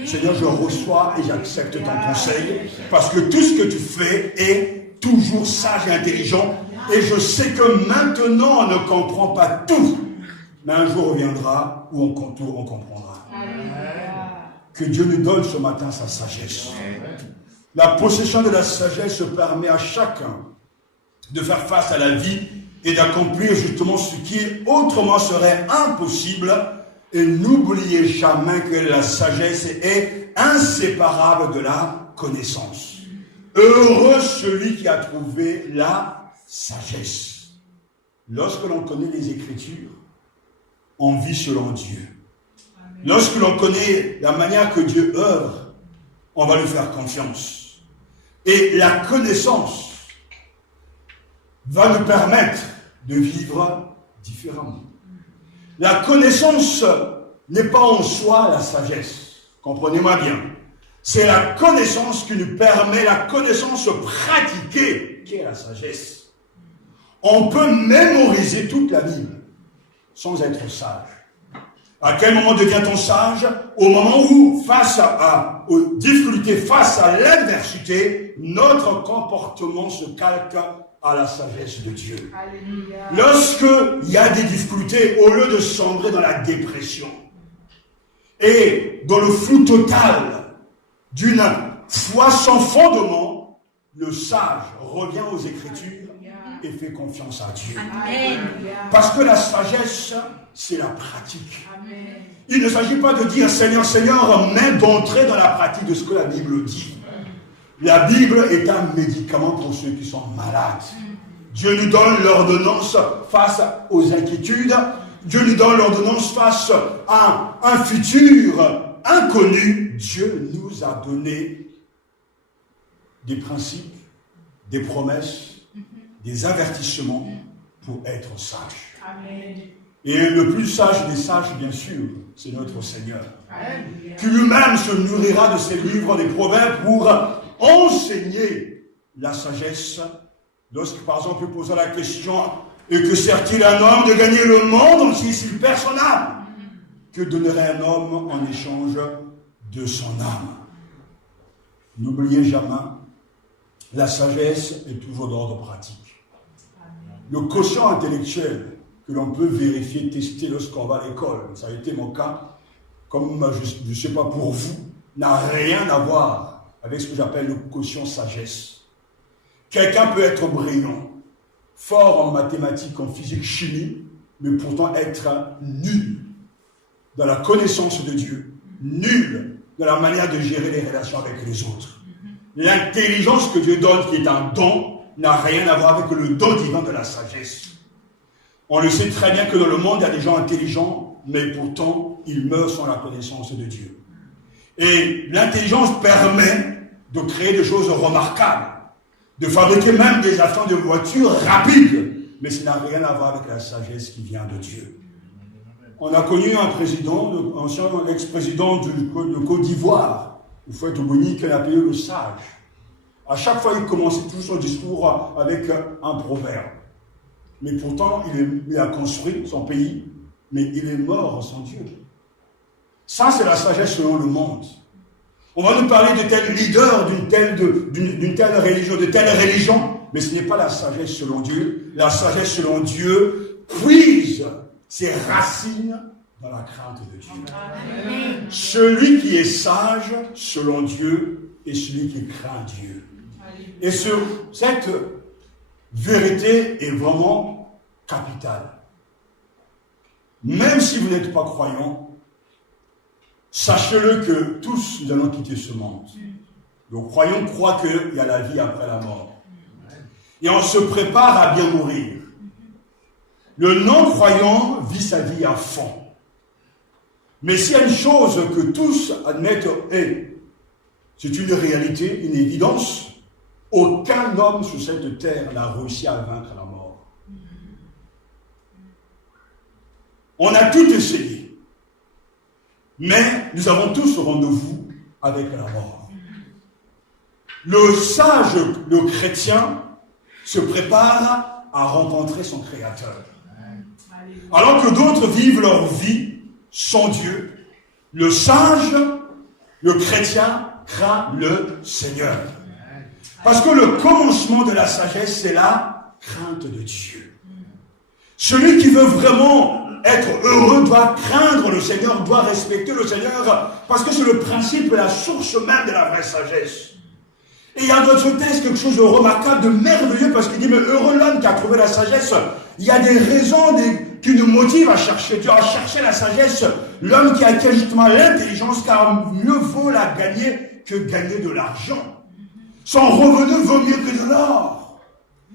Seigneur, je reçois et j'accepte ton conseil, parce que tout ce que tu fais est toujours sage et intelligent, et je sais que maintenant on ne comprend pas tout, mais un jour reviendra où on comprendra. Que Dieu nous donne ce matin sa sagesse. La possession de la sagesse permet à chacun de faire face à la vie et d'accomplir justement ce qui autrement serait impossible. Et n'oubliez jamais que la sagesse est inséparable de la connaissance. Heureux celui qui a trouvé la sagesse. Lorsque l'on connaît les Écritures, on vit selon Dieu. Lorsque l'on connaît la manière que Dieu œuvre, on va lui faire confiance. Et la connaissance va nous permettre de vivre différemment. La connaissance n'est pas en soi la sagesse. Comprenez-moi bien. C'est la connaissance qui nous permet, la connaissance pratiquée, qui est la sagesse. On peut mémoriser toute la Bible sans être sage. À quel moment devient-on sage? Au moment où, face aux difficultés, face à l'adversité, notre comportement se calque à la sagesse de Dieu. Lorsqu'il y a des difficultés, au lieu de sombrer dans la dépression et dans le flou total d'une foi sans fondement, le sage revient aux Écritures et fait confiance à Dieu. Amen. Parce que la sagesse, c'est la pratique. Amen. Il ne s'agit pas de dire Seigneur, Seigneur, mais d'entrer dans la pratique de ce que la Bible dit. La Bible est un médicament pour ceux qui sont malades. Dieu nous donne l'ordonnance face aux inquiétudes. Dieu nous donne l'ordonnance face à un futur inconnu. Dieu nous a donné des principes, des promesses, des avertissements pour être sage. Amen. Et le plus sage des sages, bien sûr, c'est notre Seigneur. Amen. Qui lui-même se nourrira de ses livres des proverbes pour enseigner la sagesse. Lorsque, par exemple, il posera la question, et que sert-il un homme de gagner le monde entier s'il perd son âme? Que donnerait un homme en échange de son âme? N'oubliez jamais, la sagesse est toujours d'ordre pratique. Le quotient intellectuel que l'on peut vérifier, tester lorsqu'on va à l'école, ça a été mon cas, comme je ne sais pas pour vous, n'a rien à voir avec ce que j'appelle le quotient sagesse. Quelqu'un peut être brillant, fort en mathématiques, en physique, chimie, mais pourtant être nul dans la connaissance de Dieu, nul dans la manière de gérer les relations avec les autres. L'intelligence que Dieu donne, qui est un don, n'a rien à voir avec le don divin de la sagesse. On le sait très bien que dans le monde, il y a des gens intelligents, mais pourtant, ils meurent sans la connaissance de Dieu. Et l'intelligence permet de créer des choses remarquables, de fabriquer même des avions de voitures rapides, mais ça n'a rien à voir avec la sagesse qui vient de Dieu. On a connu un président, l'ex-président de Côte d'Ivoire, Houphouët-Boigny, qui a appelé le sage. À chaque fois, il commençait toujours son discours avec un proverbe. Mais pourtant, il a construit son pays, mais il est mort sans Dieu. Ça, c'est la sagesse selon le monde. On va nous parler de tel leader, d'une telle religion, de telle religion, mais ce n'est pas la sagesse selon Dieu. La sagesse selon Dieu puise ses racines dans la crainte de Dieu. Amen. Celui qui est sage selon Dieu est celui qui craint Dieu. Et cette vérité est vraiment capitale. Même si vous n'êtes pas croyant, sachez-le que tous nous allons quitter ce monde. Le croyant croit qu'il y a la vie après la mort. Et on se prépare à bien mourir. Le non-croyant vit sa vie à fond. Mais s'il y a une chose que tous admettent c'est une réalité, une évidence, aucun homme sur cette terre n'a réussi à vaincre la mort. On a tout essayé. Mais nous avons tous rendez-vous avec la mort. Le sage, le chrétien, se prépare à rencontrer son Créateur. Alors que d'autres vivent leur vie sans Dieu, le sage, le chrétien, craint le Seigneur. Parce que le commencement de la sagesse, c'est la crainte de Dieu. Celui qui veut vraiment être heureux doit craindre le Seigneur, doit respecter le Seigneur, parce que c'est le principe et la source même de la vraie sagesse. Et il y a dans ce texte quelque chose de remarquable, de merveilleux, parce qu'il dit, mais heureux l'homme qui a trouvé la sagesse. Il y a des raisons qui nous motivent à chercher Dieu, à chercher la sagesse. L'homme qui acquiert justement l'intelligence, car mieux vaut la gagner que gagner de l'argent. Son revenu vaut mieux que de l'or.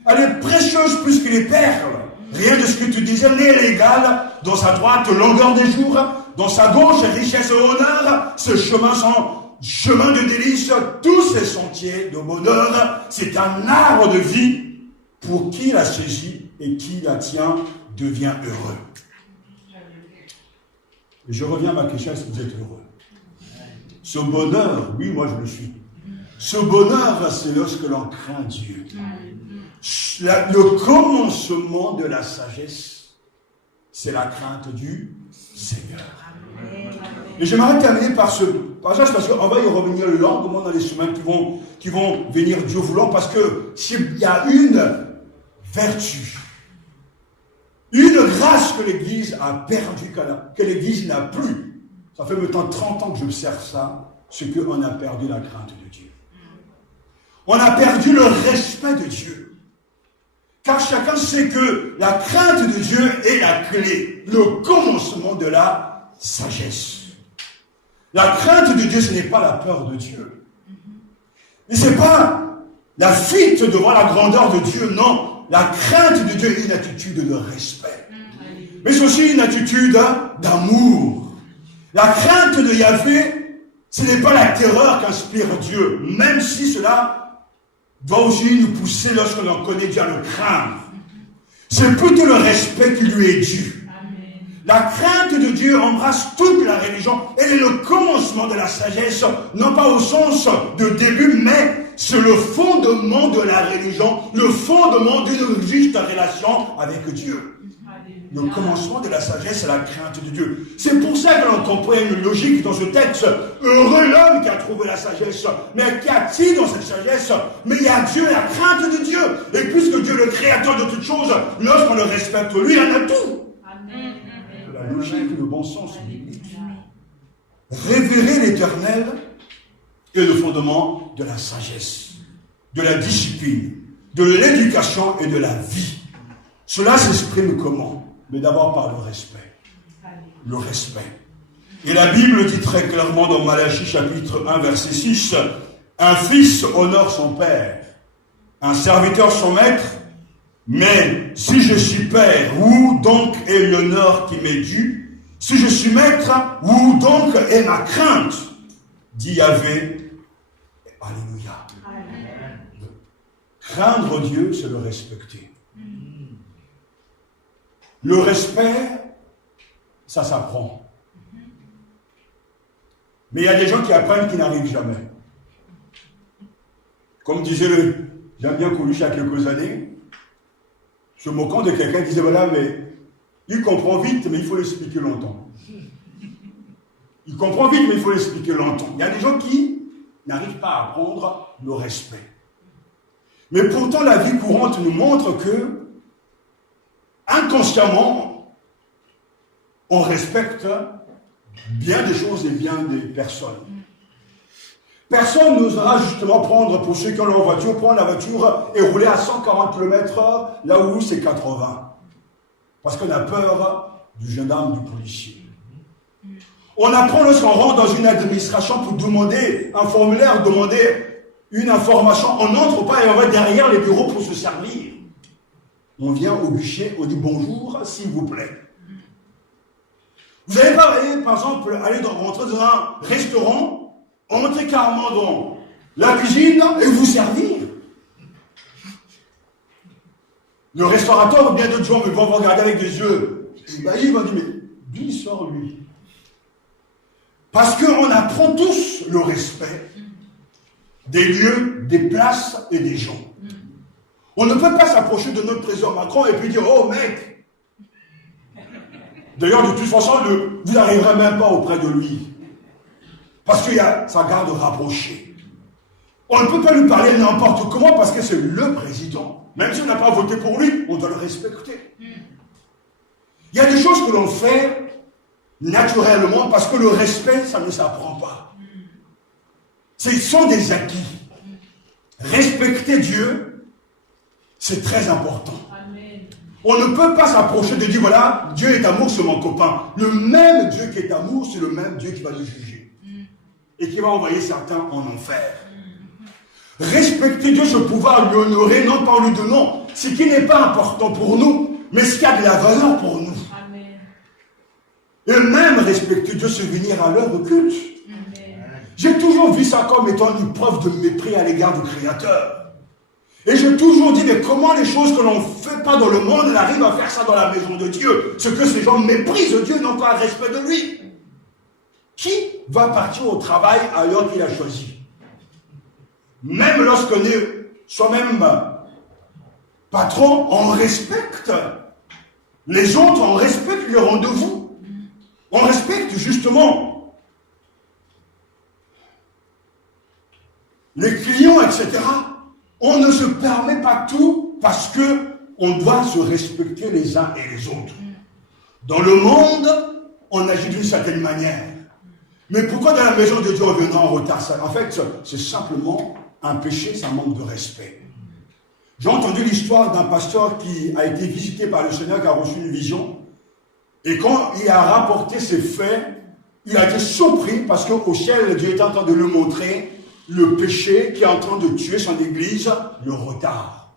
Elle est précieuse plus que les perles. Rien de ce que tu disais n'est égal. Dans sa droite, longueur des jours, dans sa gauche, richesse et honneur. Ce chemin sont chemin de délices, tous ces sentiers de bonheur. C'est un arbre de vie. Pour qui la saisit et qui la tient devient heureux. Et je reviens à ma question, est-ce que vous êtes heureux? Ce bonheur, oui, moi je le suis. Ce bonheur, c'est lorsque l'on craint Dieu. Le commencement de la sagesse, c'est la crainte du Seigneur. Et j'aimerais terminer par ce passage, parce qu'on va y revenir lentement dans les semaines qui vont venir Dieu voulant, parce que s'il y a une vertu, une grâce que l'Église a perdue, que l'Église n'a plus. Ça fait maintenant 30 ans que j'observe ça, c'est qu'on a perdu la crainte de Dieu. On a perdu le respect de Dieu. Car chacun sait que la crainte de Dieu est la clé, le commencement de la sagesse. La crainte de Dieu, ce n'est pas la peur de Dieu. Mais ce n'est pas la fuite devant la grandeur de Dieu, non. La crainte de Dieu est une attitude de respect. Mais c'est aussi une attitude d'amour. La crainte de Yahvé, ce n'est pas la terreur qu'inspire Dieu, même si cela doit aussi nous pousser lorsque l'on connaît Dieu à le craindre. C'est plutôt le respect qui lui est dû. La crainte de Dieu embrasse toute la religion. Elle est le commencement de la sagesse, non pas au sens de début, mais c'est le fondement de la religion, le fondement d'une juste relation avec Dieu. Le commencement de la sagesse, c'est la crainte de Dieu. C'est pour ça que l'on comprend une logique dans ce texte. Heureux l'homme qui a trouvé la sagesse. Mais qu'y a-t-il dans cette sagesse? Mais il y a Dieu, la crainte de Dieu. Et puisque Dieu est le créateur de toutes choses, lorsqu'on le respecte, lui, il en a tout. Amen. La logique, le bon sens biblique. Révérer l'Éternel est le fondement de la sagesse, de la discipline, de l'éducation et de la vie. Cela s'exprime comment? Mais d'abord par le respect. Le respect. Et la Bible dit très clairement dans Malachie chapitre 1 verset 6, un fils honore son père, un serviteur son maître, mais si je suis père, où donc est l'honneur qui m'est dû? Si je suis maître, où donc est ma crainte? Dit Yahvé. Alléluia. Amen. Craindre Dieu, c'est le respecter. Le respect, ça s'apprend. Mais il y a des gens qui apprennent qui n'arrivent jamais. Comme disait j'aime bien Coluche il y a quelques années, se moquant de quelqu'un qui disait, voilà, mais il comprend vite, mais il faut l'expliquer longtemps. Il comprend vite, mais il faut l'expliquer longtemps. Il y a des gens qui n'arrivent pas à apprendre le respect. Mais pourtant, la vie courante nous montre que, inconsciemment, on respecte bien des choses et bien des personnes. Personne n'osera justement prendre, pour ceux qui ont leur voiture, prendre la voiture et rouler à 140 km/h là où c'est 80. Parce qu'on a peur du gendarme, du policier. On apprend lorsqu'on rentre dans une administration pour demander un formulaire, demander une information. On n'entre pas et on va derrière les bureaux pour se servir. On vient au guichet, on dit bonjour, s'il vous plaît. Vous n'allez pas, par exemple, rentrer dans un restaurant, entrer carrément dans la cuisine et vous servir. Le restaurateur, bien d'autres gens vont vous regarder avec des yeux. Et ben, il va dire, mais d'où il sort lui? Parce qu'on apprend tous le respect des lieux, des places et des gens. On ne peut pas s'approcher de notre président Macron et puis dire, oh mec. D'ailleurs, de toute façon, vous n'arriverez même pas auprès de lui. Parce qu'il y a sa garde rapprochée. On ne peut pas lui parler n'importe comment parce que c'est le président. Même si on n'a pas voté pour lui, on doit le respecter. Il y a des choses que l'on fait naturellement parce que le respect, ça ne s'apprend pas. Ce sont des acquis. Respecter Dieu, c'est très important. On ne peut pas s'approcher de Dieu, voilà, Dieu est amour, c'est mon copain. Le même Dieu qui est amour, c'est le même Dieu qui va nous juger. Et qui va envoyer certains en enfer. Respecter Dieu, c'est pouvoir l'honorer, non pas en lui donnant ce qui n'est pas important pour nous, mais ce qui a de la valeur pour nous. Amen. Et même respecter Dieu, c'est venir à l'heure au culte. J'ai toujours vu ça comme étant une preuve de mépris à l'égard du Créateur. Et j'ai toujours dit, mais comment les choses que l'on ne fait pas dans le monde, on arrive à faire ça dans la maison de Dieu? Ce que ces gens méprisent Dieu, n'ont pas le respect de lui. Qui va partir au travail à l'heure qu'il a choisi? Même lorsqu'on est soi-même patron, on respecte les autres, on respecte le rendez-vous. On respecte justement les clients, etc. On ne se permet pas tout parce que on doit se respecter les uns et les autres. Dans le monde, on agit d'une certaine manière. Mais pourquoi dans la maison de Dieu on viendra en retard? En fait, c'est simplement un péché, ça manque de respect. J'ai entendu l'histoire d'un pasteur qui a été visité par le Seigneur, qui a reçu une vision. Et quand il a rapporté ses faits, il a été surpris parce qu'au ciel, Dieu était en train de lui montrer le péché qui est en train de tuer son église, le retard.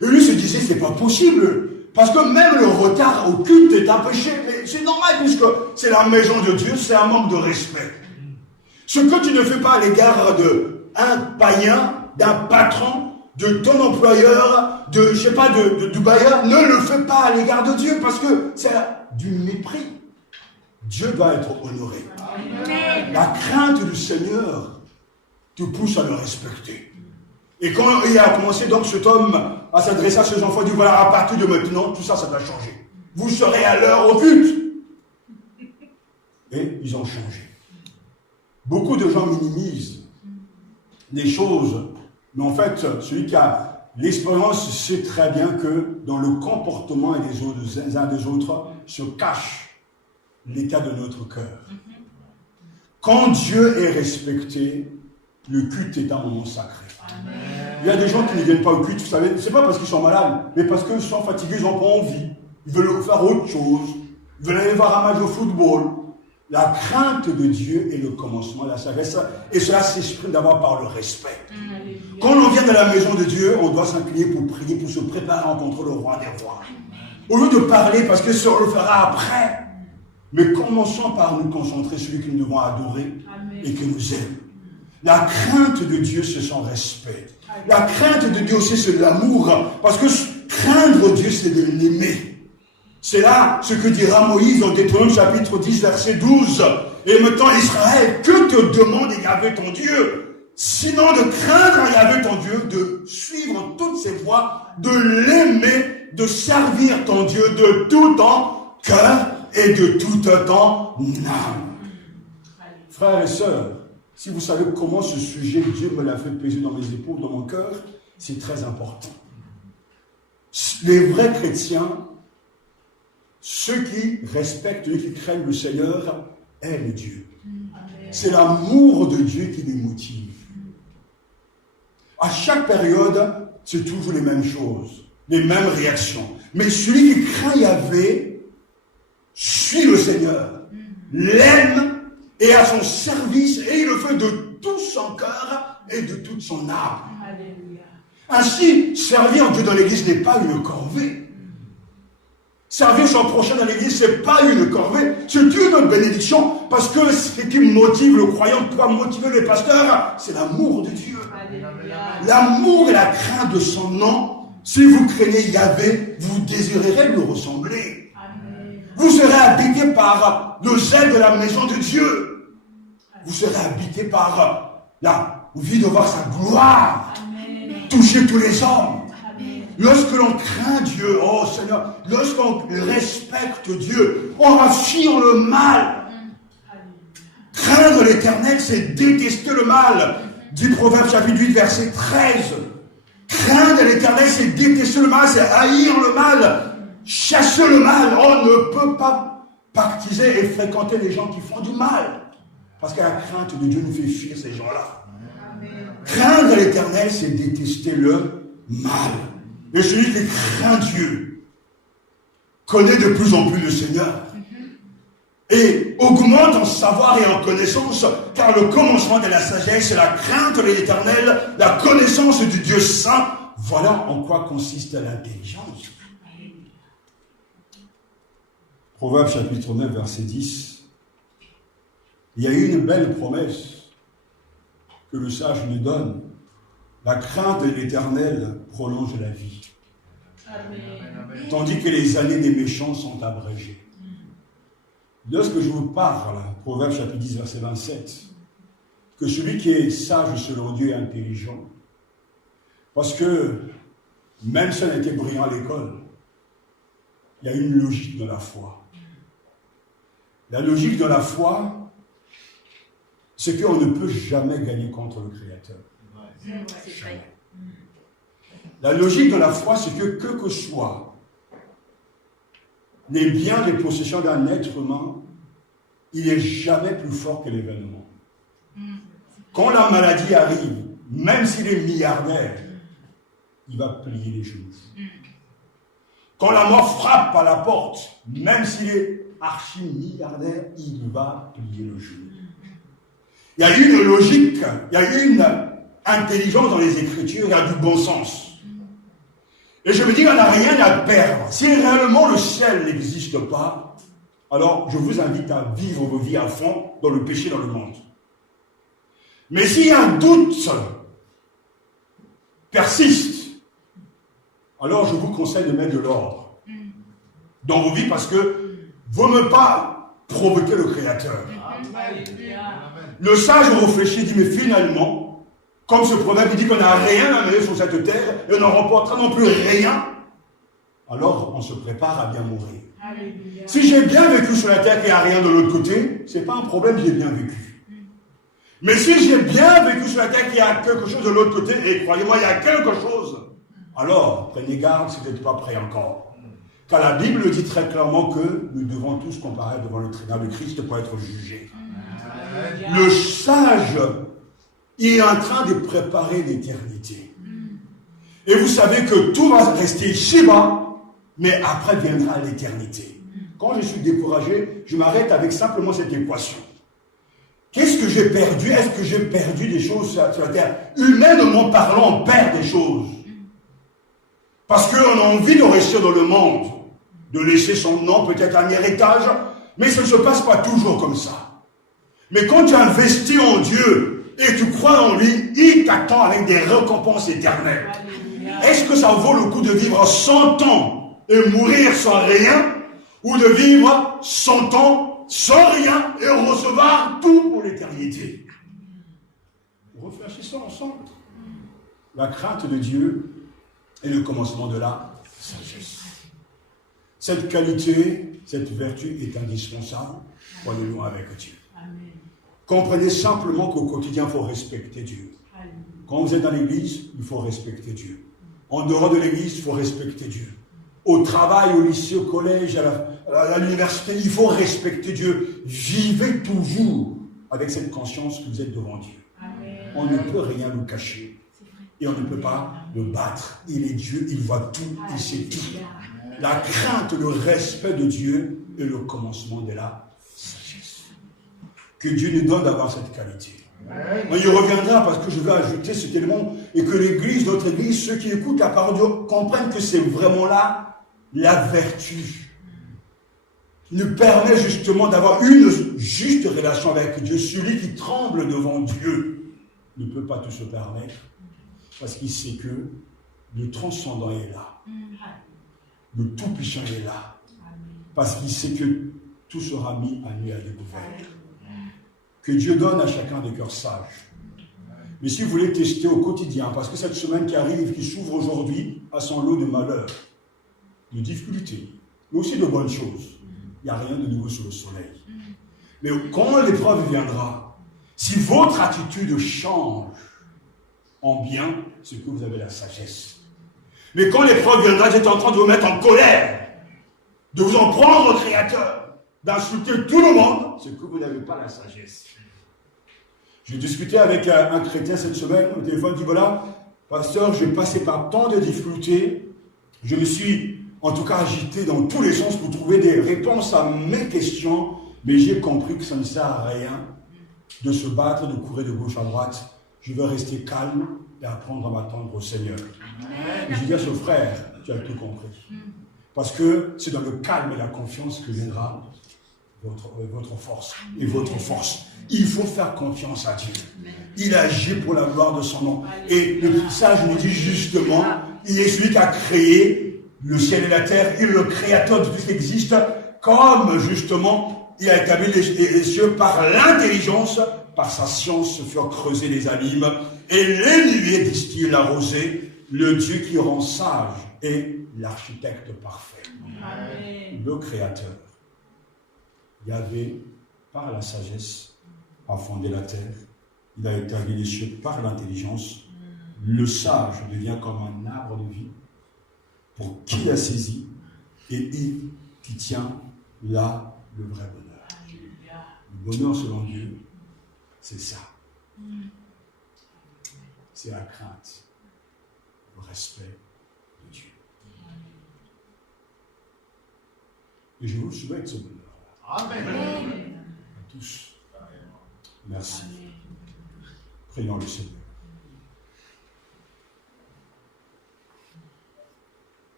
Et lui se disait, c'est pas possible. Parce que même le retard au culte est un péché. Mais c'est normal puisque c'est la maison de Dieu, c'est un manque de respect. Ce que tu ne fais pas à l'égard d'un païen, d'un patron, de ton employeur, de, je sais pas, du bailleur, ne le fais pas à l'égard de Dieu parce que c'est du mépris. Dieu doit être honoré. Amen. La crainte du Seigneur te pousse à le respecter. Et quand il a commencé donc cet homme à s'adresser à ses enfants, il dit voilà, à partir de maintenant, tout ça, ça va changer. Vous serez à l'heure au culte. Et ils ont changé. Beaucoup de gens minimisent des choses, mais en fait, celui qui a l'expérience sait très bien que dans le comportement des uns des autres se cache l'état de notre cœur. Quand Dieu est respecté, le culte est un moment sacré. Amen. Il y a des gens qui ne viennent pas au culte, vous savez, c'est pas parce qu'ils sont malades, mais parce qu'ils sont fatigués, ils n'ont pas envie. Ils veulent faire autre chose. Ils veulent aller voir un match de football. La crainte de Dieu est le commencement de la sagesse. Et cela s'exprime d'abord par le respect. Quand on vient de la maison de Dieu, on doit s'incliner pour prier, pour se préparer à rencontrer le roi des rois. Au lieu de parler, parce que ça on le fera après. Mais commençons par nous concentrer sur celui que nous devons adorer et que nous aime. La crainte de Dieu, c'est son respect. La crainte de Dieu aussi, c'est de l'amour. Parce que craindre Dieu, c'est de l'aimer. C'est là ce que dira Moïse dans Deutéronome chapitre 10, verset 12. Et maintenant, Israël, que te demande Yahvé ton Dieu? Sinon de craindre Yahvé ton Dieu, de suivre toutes ses voies, de l'aimer, de servir ton Dieu de tout ton cœur et de tout ton âme. Frères et sœurs, si vous savez comment ce sujet, Dieu me l'a fait peser dans mes épaules, dans mon cœur, c'est très important. Les vrais chrétiens, ceux qui respectent, ceux qui craignent le Seigneur, aiment Dieu. C'est l'amour de Dieu qui les motive. À chaque période, c'est toujours les mêmes choses, les mêmes réactions. Mais celui qui craint Yahvé suit le Seigneur, l'aime, et à son service, et il le fait de tout son cœur et de toute son âme. Alléluia. Ainsi, servir Dieu dans l'église n'est pas une corvée. Servir son prochain dans l'église, ce n'est pas une corvée, c'est une bénédiction, parce que ce qui motive le croyant, pour motiver le pasteur, c'est l'amour de Dieu. Alléluia. L'amour et la crainte de son nom. Si vous craignez Yahvé, vous désirerez lui ressembler. Amen. Vous serez habité par le zèle de la maison de Dieu. Vous serez habité par la vie de voir sa gloire. Amen. Toucher tous les hommes. Amen. Lorsque l'on craint Dieu, oh Seigneur, lorsqu'on respecte Dieu, on va fuir le mal. Amen. Craindre l'Éternel, c'est détester le mal. Dit Proverbe chapitre 8, verset 13. Craindre l'Éternel, c'est détester le mal, c'est haïr le mal, chasser le mal. On ne peut pas pactiser et fréquenter les gens qui font du mal. Parce que la crainte de Dieu nous fait fuir ces gens-là. Craindre l'Éternel, c'est détester le mal. Et celui qui craint Dieu connaît de plus en plus le Seigneur. Et augmente en savoir et en connaissance, car le commencement de la sagesse, c'est la crainte de l'Éternel, la connaissance du Dieu saint. Voilà en quoi consiste l'intelligence. Proverbe chapitre 9, verset 10. Il y a eu une belle promesse que le sage nous donne. La crainte de l'Éternel prolonge la vie. Amen. Tandis que les années des méchants sont abrégées. Lorsque je vous parle, Proverbe chapitre 10, verset 27, que celui qui est sage selon Dieu est intelligent, parce que même si on était brillant à l'école, il y a une logique dans la foi. La logique dans la foi, c'est qu'on ne peut jamais gagner contre le Créateur. Jamais. La logique dans la foi, c'est que soit les biens, les possessions d'un être humain, il n'est jamais plus fort que l'événement. Quand la maladie arrive, même s'il est milliardaire, il va plier les genoux. Quand la mort frappe à la porte, même s'il est archi-milliardaire, il va plier le genou. Il y a une logique, il y a une intelligence dans les Écritures, il y a du bon sens. Et je me dis qu'on n'a rien à perdre. Si réellement le ciel n'existe pas, alors je vous invite à vivre vos vies à fond dans le péché, dans le monde. Mais si un doute persiste, alors je vous conseille de mettre de l'ordre dans vos vies parce que vous ne pas provoquer le Créateur. Le sage réfléchit, dit, mais finalement, comme ce proverbe dit qu'on n'a rien à mener sur cette terre et on n'en remportera non plus rien, alors on se prépare à bien mourir. Alléluia. Si j'ai bien vécu sur la terre et qu'il n'y a rien de l'autre côté, ce n'est pas un problème, j'ai bien vécu. Mais si j'ai bien vécu sur la terre et qu'il y a quelque chose de l'autre côté, et croyez-moi, il y a quelque chose, alors prenez garde si vous n'êtes pas prêt encore. Car la Bible dit très clairement que nous devons tous comparaître devant le tribunal de Christ pour être jugés. Le sage, il est en train de préparer l'éternité. Et vous savez que tout va rester ici-bas, mais après viendra l'éternité. Quand je suis découragé, je m'arrête avec simplement cette équation. Qu'est-ce que j'ai perdu? Est-ce que j'ai perdu des choses sur la terre? Humainement parlant, on perd des choses. Parce qu'on a envie de rester dans le monde, de laisser son nom, peut-être un héritage, mais ça ne se passe pas toujours comme ça. Mais quand tu investis en Dieu et tu crois en lui, il t'attend avec des récompenses éternelles. Est-ce que ça vaut le coup de vivre 100 ans et mourir sans rien, ou de vivre 100 ans sans rien et recevoir tout pour l'éternité? Réfléchissons ensemble. La crainte de Dieu est le commencement de la sagesse. Cette qualité, cette vertu est indispensable pour aller loin avec Dieu. Amen. Comprenez simplement qu'au quotidien, il faut respecter Dieu. Amen. Quand vous êtes dans l'église, il faut respecter Dieu. En dehors de l'église, il faut respecter Dieu. Au travail, au lycée, au collège, à l'université, il faut respecter Dieu. Vivez toujours avec cette conscience que vous êtes devant Dieu. Amen. On ne peut rien nous cacher. Et on ne peut pas le battre. Il est Dieu, il voit tout, il sait tout. La crainte, le respect de Dieu est le commencement de la sagesse. Que Dieu nous donne d'avoir cette qualité. On y reviendra parce que je vais ajouter cet élément et que l'église, notre église, ceux qui écoutent la parole de Dieu comprennent que c'est vraiment là la vertu. Il nous permet justement d'avoir une juste relation avec Dieu. Celui qui tremble devant Dieu ne peut pas tout se permettre parce qu'il sait que le transcendant est là. Le tout-puissant est là. Parce qu'il sait que tout sera mis à nu à découvert. Que Dieu donne à chacun des cœurs sages. Mais si vous voulez tester au quotidien, parce que cette semaine qui arrive, qui s'ouvre aujourd'hui, a son lot de malheurs, de difficultés, mais aussi de bonnes choses. Il n'y a rien de nouveau sous le soleil. Mais quand l'épreuve viendra, si votre attitude change en bien, c'est que vous avez la sagesse. Mais quand l'épreuve viendra, vous êtes en train de vous mettre en colère, de vous en prendre au Créateur, d'insulter tout le monde, c'est que vous n'avez pas la sagesse. J'ai discuté avec un chrétien cette semaine au téléphone, il dit voilà, pasteur, je passais par tant de difficultés, je me suis en tout cas agité dans tous les sens pour trouver des réponses à mes questions, mais j'ai compris que ça ne sert à rien de se battre, de courir de gauche à droite. Je vais rester calme et apprendre à m'attendre au Seigneur. Et je dis à ce frère, tu as tout compris. Parce que c'est dans le calme et la confiance que viendra votre force et votre force. Il faut faire confiance à Dieu. Il agit pour la gloire de son nom. Et le message nous dit justement, il est celui qui a créé le ciel et la terre, il est le créateur de tout ce qui existe, comme justement il a établi les cieux par l'intelligence, par sa science se furent creusés les abîmes, et les nuées distillent la rosée, le Dieu qui rend sage est l'architecte parfait. Amen. Le créateur. Yahvé, par la sagesse, a fondé la terre. Il a établi les cieux par l'intelligence. Le sage devient comme un arbre de vie pour qui l'a saisi et il qui tient là le vrai bonheur. Le bonheur selon Dieu, c'est ça. C'est la crainte, le respect de Dieu. Et je vous souhaite ce bonheur. Amen. À tous. Merci. Prions le Seigneur.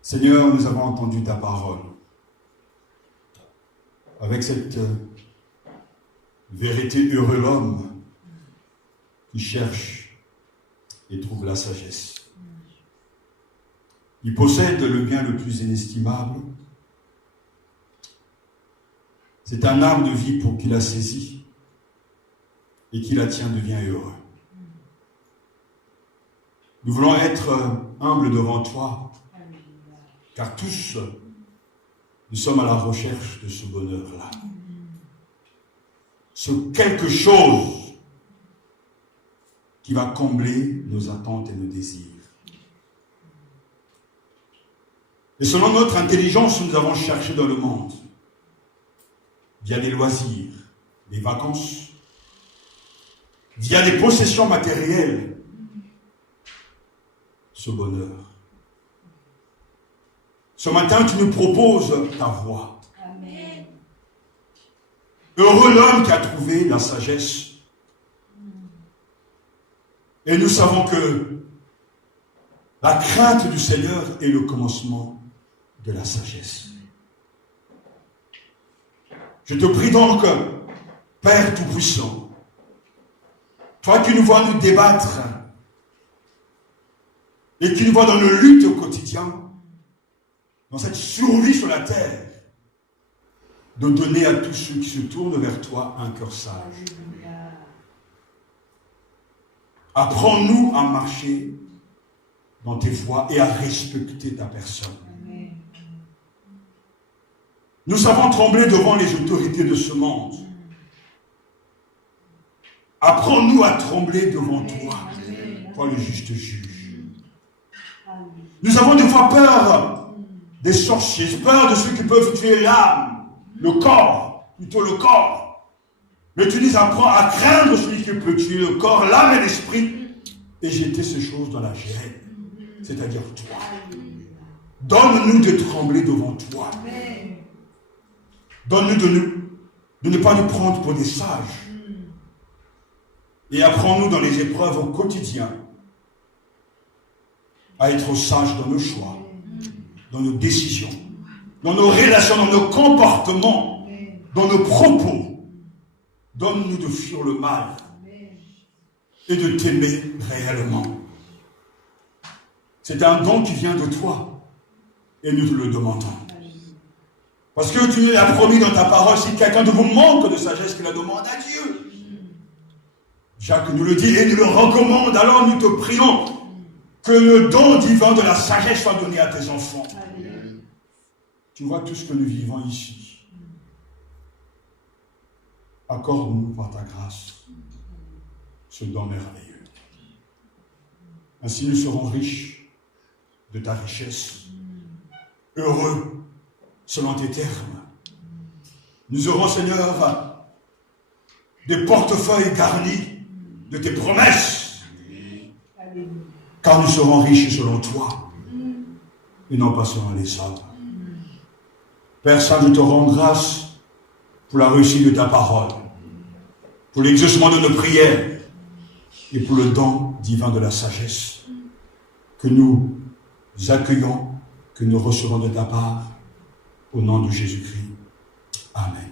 Seigneur, nous avons entendu ta parole. Avec cette vérité, heureux l'homme qui cherche et trouve la sagesse. Il possède le bien le plus inestimable. C'est un arbre de vie pour qui la saisit et qui la tient devient heureux. Nous voulons être humbles devant toi, car tous, nous sommes à la recherche de ce bonheur-là. Ce quelque chose qui va combler nos attentes et nos désirs. Et selon notre intelligence, nous avons cherché dans le monde, via les loisirs, les vacances, via les possessions matérielles, ce bonheur. Ce matin, tu nous proposes ta voie. Amen. Heureux l'homme qui a trouvé la sagesse. Et nous savons que la crainte du Seigneur est le commencement de la sagesse. Je te prie donc, Père Tout-Puissant, toi qui nous vois nous débattre et qui nous vois dans nos luttes au quotidien, dans cette survie sur la terre, de donner à tous ceux qui se tournent vers toi un cœur sage. Apprends-nous à marcher dans tes voies et à respecter ta personne. Nous savons trembler devant les autorités de ce monde. Apprends-nous à trembler devant toi, toi le juste juge. Nous avons des fois peur des sorciers, peur de ceux qui peuvent tuer l'âme, le corps, plutôt le corps. Mais tu nous apprends à craindre celui qui peut tuer le corps, l'âme et l'esprit, et jeter ces choses dans la géhenne, c'est-à-dire toi. Donne-nous de trembler devant toi. Donne-nous de ne pas nous prendre pour des sages. Et apprends-nous dans les épreuves au quotidien à être sages dans nos choix, dans nos décisions, dans nos relations, dans nos comportements, dans nos propos. Donne-nous de fuir le mal et de t'aimer réellement. C'est un don qui vient de toi et nous te le demandons. Parce que tu nous l'as promis dans ta parole, si quelqu'un de vous manque de sagesse, qu'il la demande à Dieu. Jacques nous le dit et nous le recommande, alors nous te prions que le don divin de la sagesse soit donné à tes enfants. Amen. Tu vois tout ce que nous vivons ici. Accorde-nous par ta grâce ce don merveilleux. Ainsi nous serons riches de ta richesse, heureux selon tes termes. Nous aurons, Seigneur, des portefeuilles garnis de tes promesses, car nous serons riches selon toi, et non pas selon les hommes. Père Saint, nous te rendons grâce pour la réussite de ta parole, pour l'exaucement de nos prières, et pour le don divin de la sagesse, que nous accueillons, que nous recevons de ta part, au nom de Jésus-Christ. Amen.